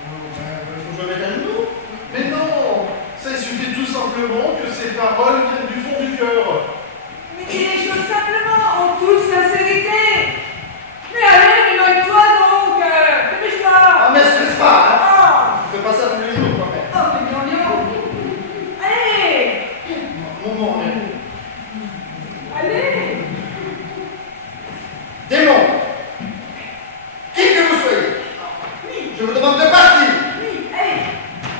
faut que je me mette à genoux. Mais non! Ça, il suffit tout simplement que ces paroles viennent du fond du cœur. Mais dis les choses simplement, en toute sincérité. Mais allez, éloigne-toi donc, dépêche-toi. Ah, mais stresse pas, hein. Ah, Je fais pas ça tous les jours, quand même. oh, mais bien, bien. Allez, Moment, allez. démon, qui que vous soyez, Oui, je vous demande de partir, oui, allez.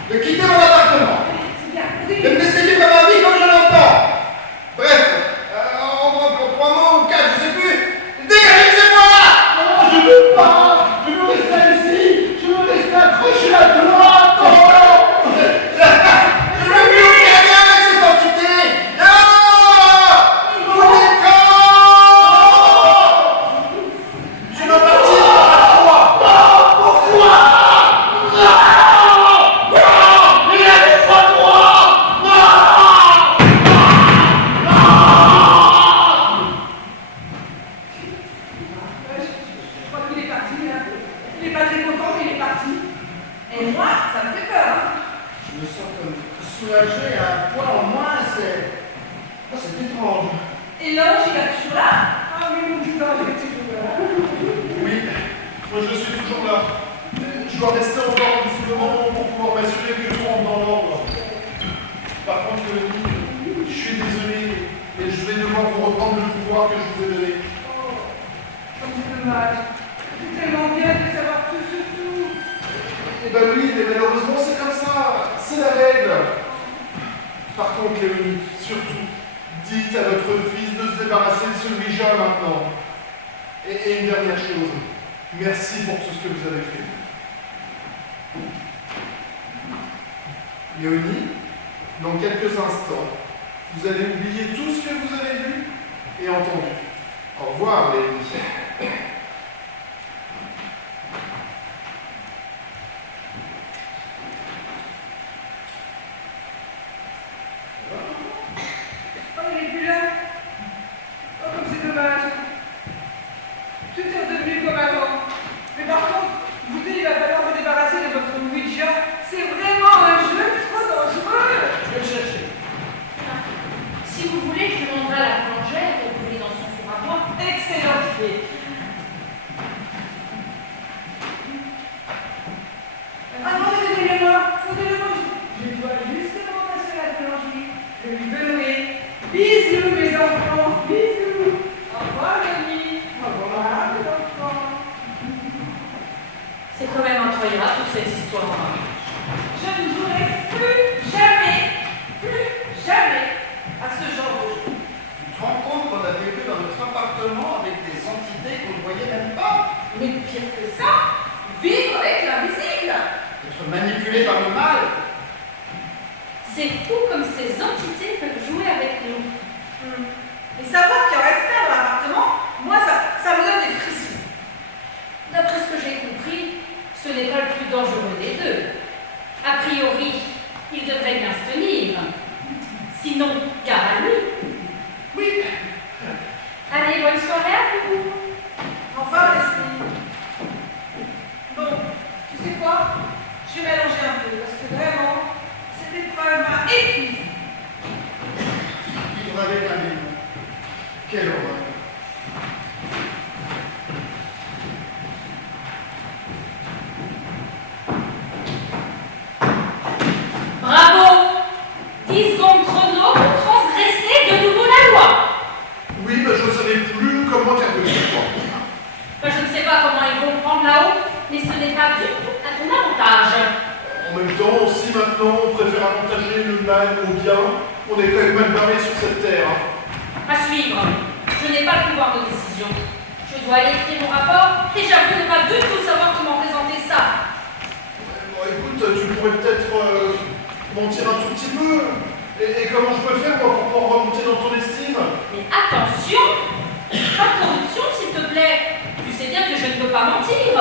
de quitter mon appartement, Allez, c'est bien, de me continue. laisser vivre ma vie comme je l'entends. Bref, en 3 mots ou 4, je sais plus. Dégagez de chez moi! Non, je veux pas. Je veux rester ici. Je veux rester accroché à toi. Oh. Je veux plus aucun lien avec cette entité! Non! Vous êtes Tu vas partir à toi! Pourquoi? Non! Non! Il n'avait pas le droit! Non! Je crois qu'il est parti, là. Il est pas très content, mais il est parti. Et moi, ça me fait peur, hein. Je me sens comme soulagé à un point en moins, c'est. Oh, c'est étrange. Et l'ange, il est toujours là? Ah oui, mon petit ange, il est toujours là. Oui, moi je suis toujours là. Je dois rester encore un petit moment pour pouvoir m'assurer que tout rentre dans l'ordre. Par contre, je suis désolé, mais je vais devoir vous reprendre le pouvoir que je vous ai donné. Oh, comme c'est dommage. C'est tellement bien de savoir tout sur tout. Ben oui, mais malheureusement, c'est comme ça. C'est la règle. Par contre, Léonie, surtout, dites à votre fils de se débarrasser de celui-là maintenant. Et une dernière chose. Merci pour tout ce que vous avez fait. Léonie, dans quelques instants, vous allez oublier tout ce que vous avez vu et entendu. Au revoir, Léonie. Oh, il est plus là. Oh, comme c'est dommage. Tout est redevenu comme avant. Mais par contre, vous dites, il va falloir vous débarrasser de votre Ouija. C'est vraiment un jeu trop dangereux. Je vais le chercher. Si vous voulez, je demanderai à la boulangère de brûler dans son four à bois. Excellente idée. Ah non, donnez-le-moi. Donnez-le-moi. Je dois justement passer à la boulangerie. Je vais lui donner. Bisous, mes enfants. Bisous. Au revoir, Denis. Au revoir, mes enfants. C'est quand même incroyable toute cette histoire. Je ne jouerai plus jamais à ce genre de jeu. Tu te rends compte qu'on a vécu dans notre appartement avec des entités qu'on ne voyait même pas? Mais pire que ça, vivre avec l'invisible. Être manipulé par le mal? C'est fou comme ces entités peuvent jouer avec nous. Et savoir qu'il y en reste pas dans l'appartement, moi, ça me donne des frissons. D'après ce que j'ai compris, ce n'est pas le plus dangereux des deux. A priori, il devrait bien se tenir. Sinon, gare à lui. Oui, Allez, bonne soirée à vous. enfin, Leslie. Bon, tu sais quoi? Je vais mélanger un peu, parce que vraiment, cette épreuve m'a épuisée. Vivre avec un démon. Quelle horreur. Bravo! 10 secondes chrono pour transgresser de nouveau la loi. Oui, ben je ne savais plus comment intervenir. Ben, je ne sais pas comment ils vont prendre là-haut, mais ce n'est pas du tout à ton avantage. En même temps, si maintenant on préfère avantager le mal au bien, on est quand même mal barré sur cette terre. À suivre. Je n'ai pas le pouvoir de décision. Je dois aller écrire mon rapport et j'avoue ne pas du tout savoir comment présenter ça. Bon, écoute, tu pourrais peut-être mentir un tout petit peu. Et comment je peux faire, moi, pour pouvoir remonter dans ton estime? Mais attention! Pas de corruption, s'il te plaît. Tu sais bien que je ne peux pas mentir.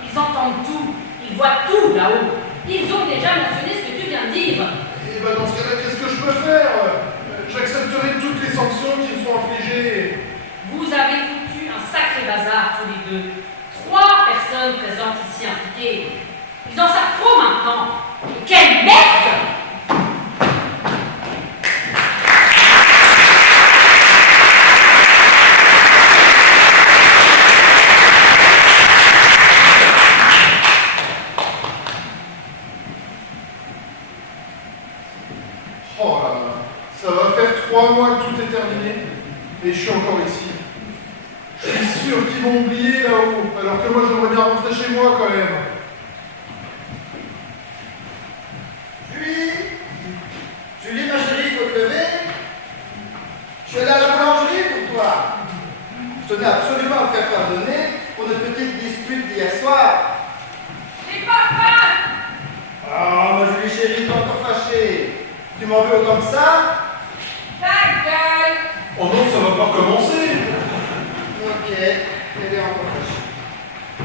Ils entendent tout. Ils voient tout là-haut. Ils ont déjà mentionné ce que tu viens de dire. Et ben dans ce cas-là, qu'est-ce que je peux faire? J'accepterai toutes les sanctions qui me sont infligées. Vous avez foutu un sacré bazar tous les deux. 3 personnes présentes ici impliquées. Ils en savent trop maintenant. Et quelle merde! Oh là là, ça va faire 3 mois que tout est terminé, et je suis encore ici. Je suis sûr qu'ils m'ont oublié là-haut, alors que moi j'aimerais bien rentrer chez moi quand même. Julie, ma chérie, il faut te lever. Je suis allé à la boulangerie pour toi. Je tenais absolument à me faire pardonner pour notre petite dispute d'hier soir. J'ai pas faim. Ah, ma Julie chérie, t'es encore fâchée. Tu m'en veux autant que ça? Ta gueule. Oh non, ça va pas commencer. Ok, elle est encore fâchée.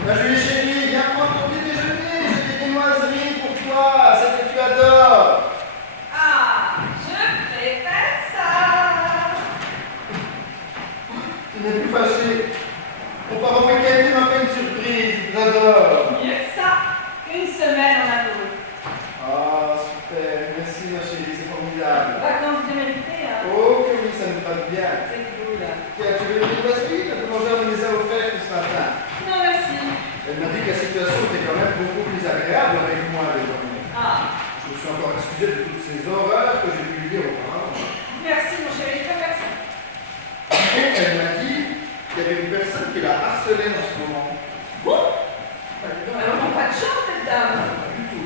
Ma Julie chérie, viens prendre ton petit déjeuner. J'ai des viennoiseries pour toi, celles que tu adores. Ah, je préfère ça. Tu n'es plus fâchée. Mon parent week-end m'a fait une surprise, j'adore. Mieux que ça. Une semaine en amoureux. Ah, super, merci ma chérie, c'est formidable. Vacances bien méritées, hein. Oh, que oui, ça me fera bien. C'est cool. Tiens, tu veux une boisserie? La boulangère me les a offertes ce matin. Non, merci. Elle m'a dit que la situation était quand même beaucoup plus agréable avec moi désormais. Ah, Je me suis encore excusé de toutes ces horreurs que j'ai pu lui dire auparavant. merci, mon chéri, je préfère ça. Et elle m'a dit qu'il y avait une personne qui la harcelait en ce moment. Bon, elle n'a vraiment pas de chance, cette dame. Pas du tout.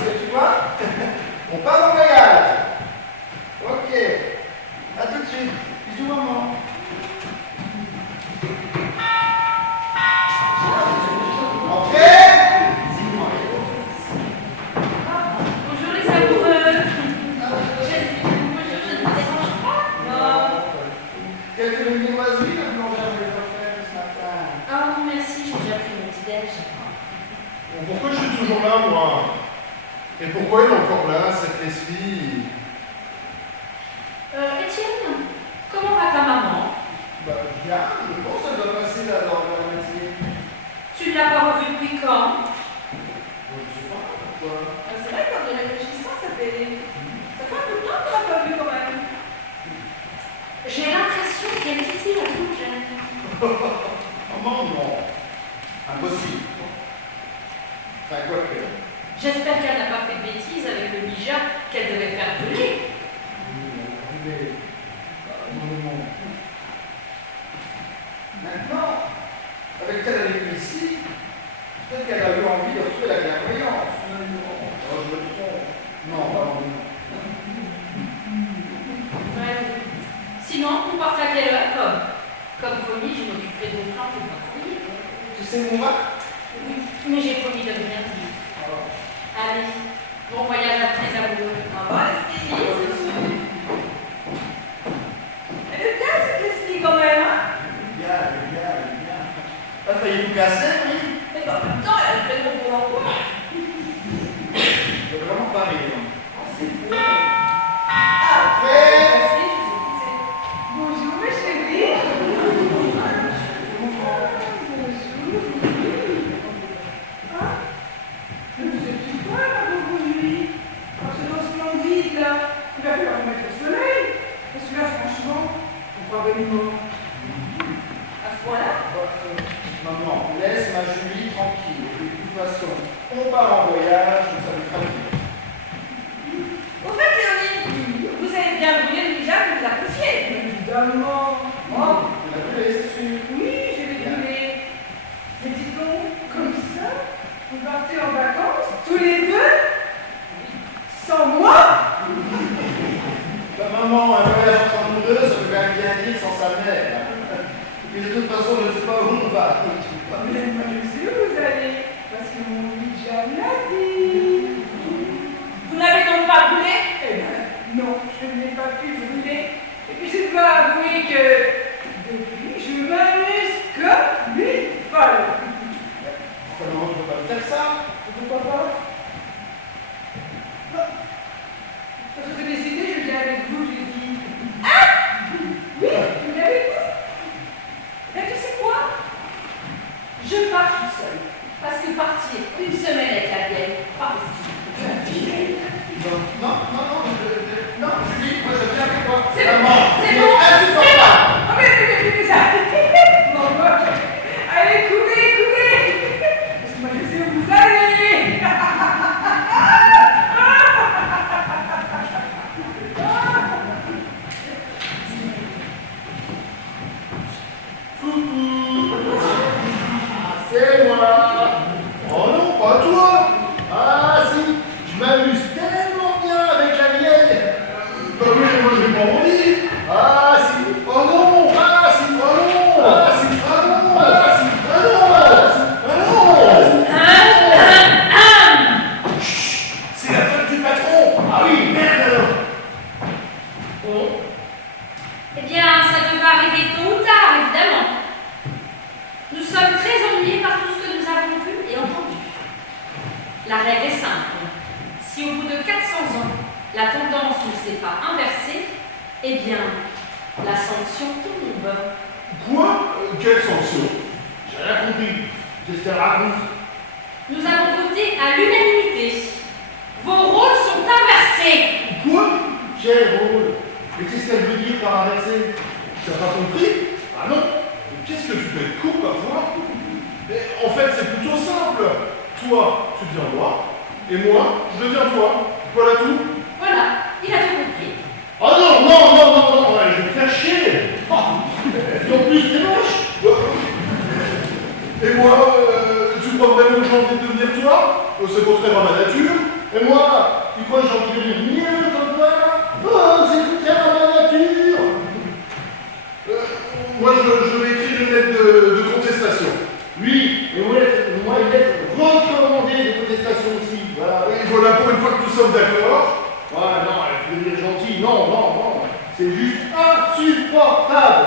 parce que tu vois, on part en voyage. Ok. À tout de suite. Bisous, maman. Entrez. Bonjour les amoureux. Bonjour, je ne vous dérange pas? Non. Quelques viennoiseries, la boulangère me les a fait ce matin. Ah non, merci, j'ai déjà pris mon petit déj. Bon, pourquoi je suis toujours là, moi? Et pourquoi elle est encore là, cette Leslie? Étienne, comment va ta maman? Bah, bien, je pense qu'elle doit passer là dans la matinée. Tu ne l'as pas revue depuis quand? Je sais pas pourquoi. C'est vrai, quand je réfléchis ça fait un peu de temps qu'on l'a pas vu quand même. J'ai l'impression qu'elle titille la bougette. Maman, non. Impossible. Enfin, quoi que. J'espère qu'elle n'a pas fait de bêtises avec le bija qu'elle devait faire brûler. Maintenant, avec elle avec nous ici, peut-être qu'elle a eu envie de retrouver la clairvoyance. Oh, je me trompe. Non, pardon. Ouais. Sinon, vous partez à quelle heure? Comme promis, je m'occuperai de vos plantes et de votre courrier. Tu sais où on va? Oui, mais j'ai promis de rien dire. Allez, bon voyage à très amoureux. Au revoir, Leslie. Elle est bien, cette Leslie, quand même, hein? Bien. Elle a failli tout casser, oui. Mais en même temps, elle a fait de bon emploi. Je veux vraiment pas rire. Oh, c'est beau. Ah, Leslie, je suis quittée. Bonjour, mes chéris. Bonjour. Ah, mais vous êtes plus quoi, là, aujourd'hui? Oh, c'est dans splendide, là. Il va falloir vous mettre au soleil. Parce que là, franchement, on croit vraiment. À ce point-là? Maman, laisse ma Julie tranquille. De toute façon, on part en voyage, ça nous fera plaisir. Au fait, Léonie, vous avez bien brûlé le déjà que vous appréciez. Évidemment. Oh, On a vu les sûr. oui, je l'ai brûlé. Mais dites donc, comme ça, vous partez en vacances, tous les deux, sans moi? Ta maman, un voyage entre amoureux, ça veut quand même bien dire sans sa mère. Et puis de toute façon, je ne sais pas où on va. Mais moi, je sais où vous allez, parce que mon déjà l'a dit. Vous n'avez donc pas brûlé? Eh ben, non, je n'ai pas pu brûler. Et puis, je dois avouer que, depuis, je m'amuse comme une folle. Enfin, maman, je ne peux pas faire ça. Pourquoi pas? Non. Parce que j'ai décidé, je viens avec vous, j'ai dit. Ah! Oui, je viens avec vous. Mais tu sais quoi? Je pars toute seule. Parce que partir une semaine avec la vieille, pas possible. La vieille? Non, Julie, moi je viens avec toi. C'est bon, Maman, c'est tu es bon, insupportable. Ah mais ça. Bon, bon. Allez, courez. Parce que moi, je sais où vous allez. C'est moi. Oh non, pas toi. Ah si, je m'amuse tellement bien avec la vieille. Bah oui, mais moi je vais pas mon lit. Ah si, Oh non. ah si, Oh non. ah si, Ah non. ah si, Ah non. c'est la faute du patron. Ah oui, merde alors. Bon. Eh bien, ça devait arriver tôt ou tard, évidemment. Nous sommes très ennuyés par tout ce que nous avons vu et entendu. La règle est simple. Si au bout de 400 ans, la tendance ne s'est pas inversée, eh bien, la sanction tombe. Quoi? Quelle sanction? J'ai rien compris. Qu'est-ce qu'elle raconte? Nous avons voté à l'unanimité. Vos rôles sont inversés. Quoi? Quel rôle? Mais qu'est-ce qu'elle veut dire par inverser? T'as pas compris? Ah non. Mais qu'est-ce que tu fais de court parfois? Mais en fait, c'est plutôt simple. Toi, tu deviens moi, et moi, je deviens toi. Voilà tout. Voilà, il a tout compris. Oh non, ouais, je vais me faire chier. Oh. Et en plus, t'es moche. Et moi, tu crois vraiment que j'ai envie de devenir toi? C'est pour traire à ma nature. Et moi, tu crois que j'ai envie de devenir mieux comme toi? Oh, c'est tout à ma nature. Moi, je vais écrire une lettre de contestation. Oui, et moi, il est recommandé des protestations aussi. Voilà. Et voilà, pour une fois que nous sommes d'accord. Ouais, non, il faut devenir gentil. Non, non, non. C'est juste insupportable.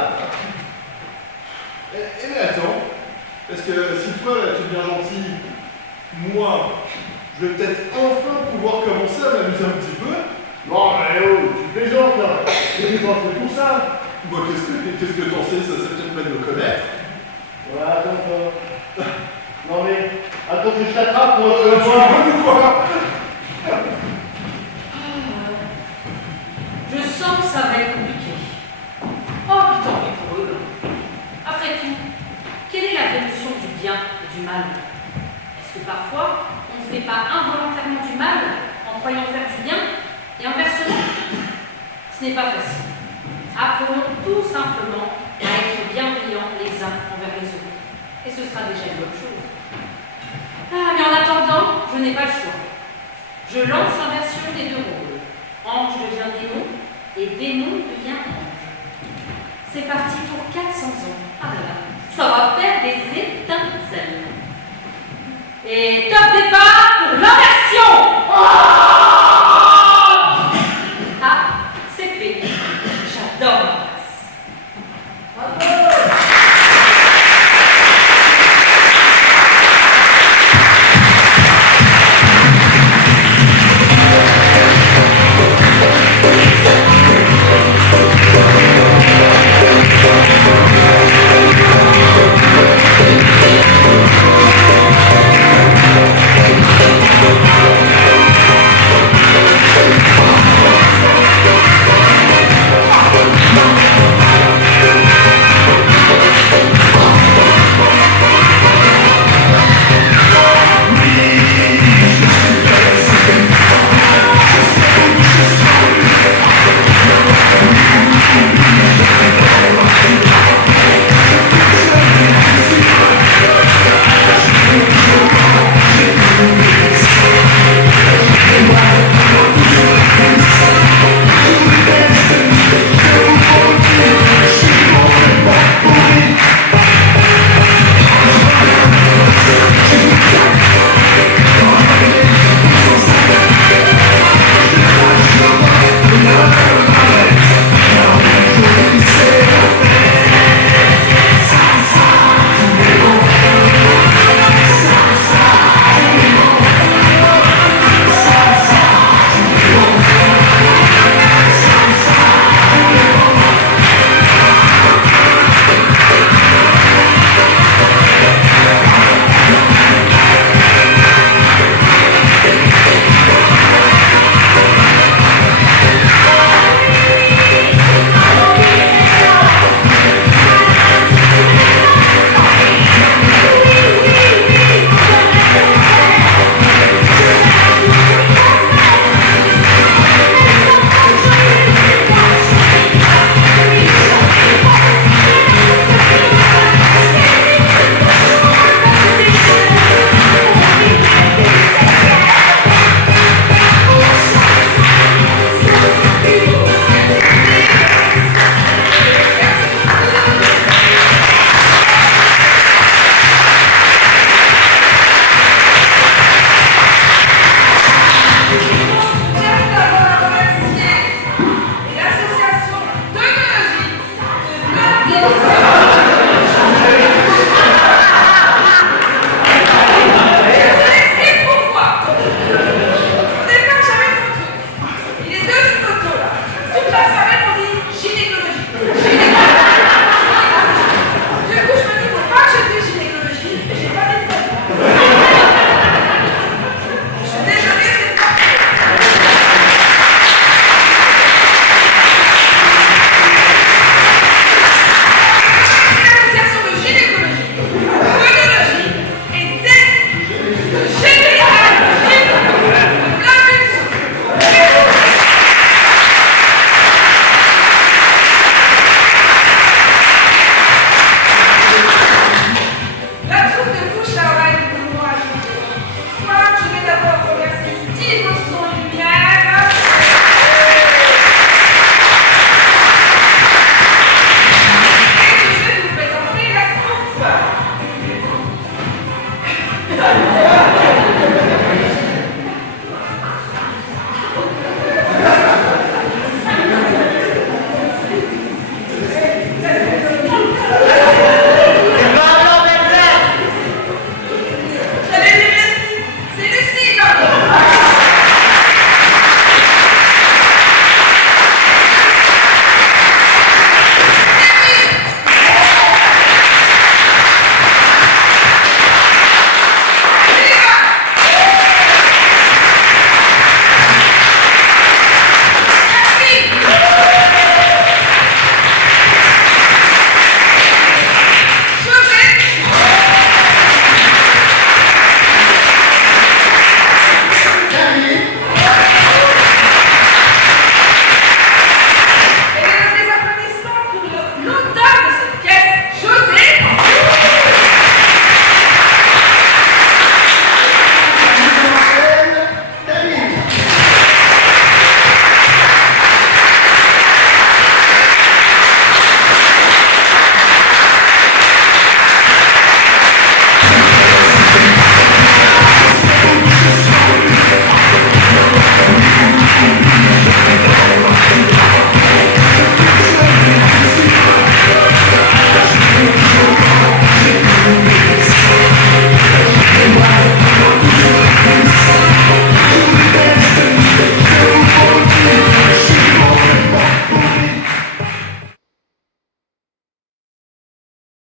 Mais attends, parce que si toi, là, tu deviens gentil, moi, je vais peut-être enfin pouvoir commencer à m'amuser un petit peu. Non, mais oh, tu plaisantes, là. C'est pas fait pour ça. Moi, qu'est-ce que t'en sais, ça c'est peut-être pas de me connaître. Ouais, attends, toi. Non, mais, attends que je t'attrape, moi. Tu veux ou quoi? Je sens que ça va être compliqué. Oh putain, mais pour eux. Après tout, quelle est la dénotion du bien et du mal? Est-ce que parfois, on ne fait pas involontairement du mal en croyant faire du bien et inversement? Ce n'est pas facile. Apprenons tout simplement à être bienveillants les uns envers les autres. Et ce sera déjà une bonne chose. Ah, mais en attendant, je n'ai pas le choix. Je lance l'inversion des deux rôles. Ange devient démon et démon devient ange. C'est parti pour 400 ans. Ah là là, ça va faire des étincelles. Et top départ pour l'inversion!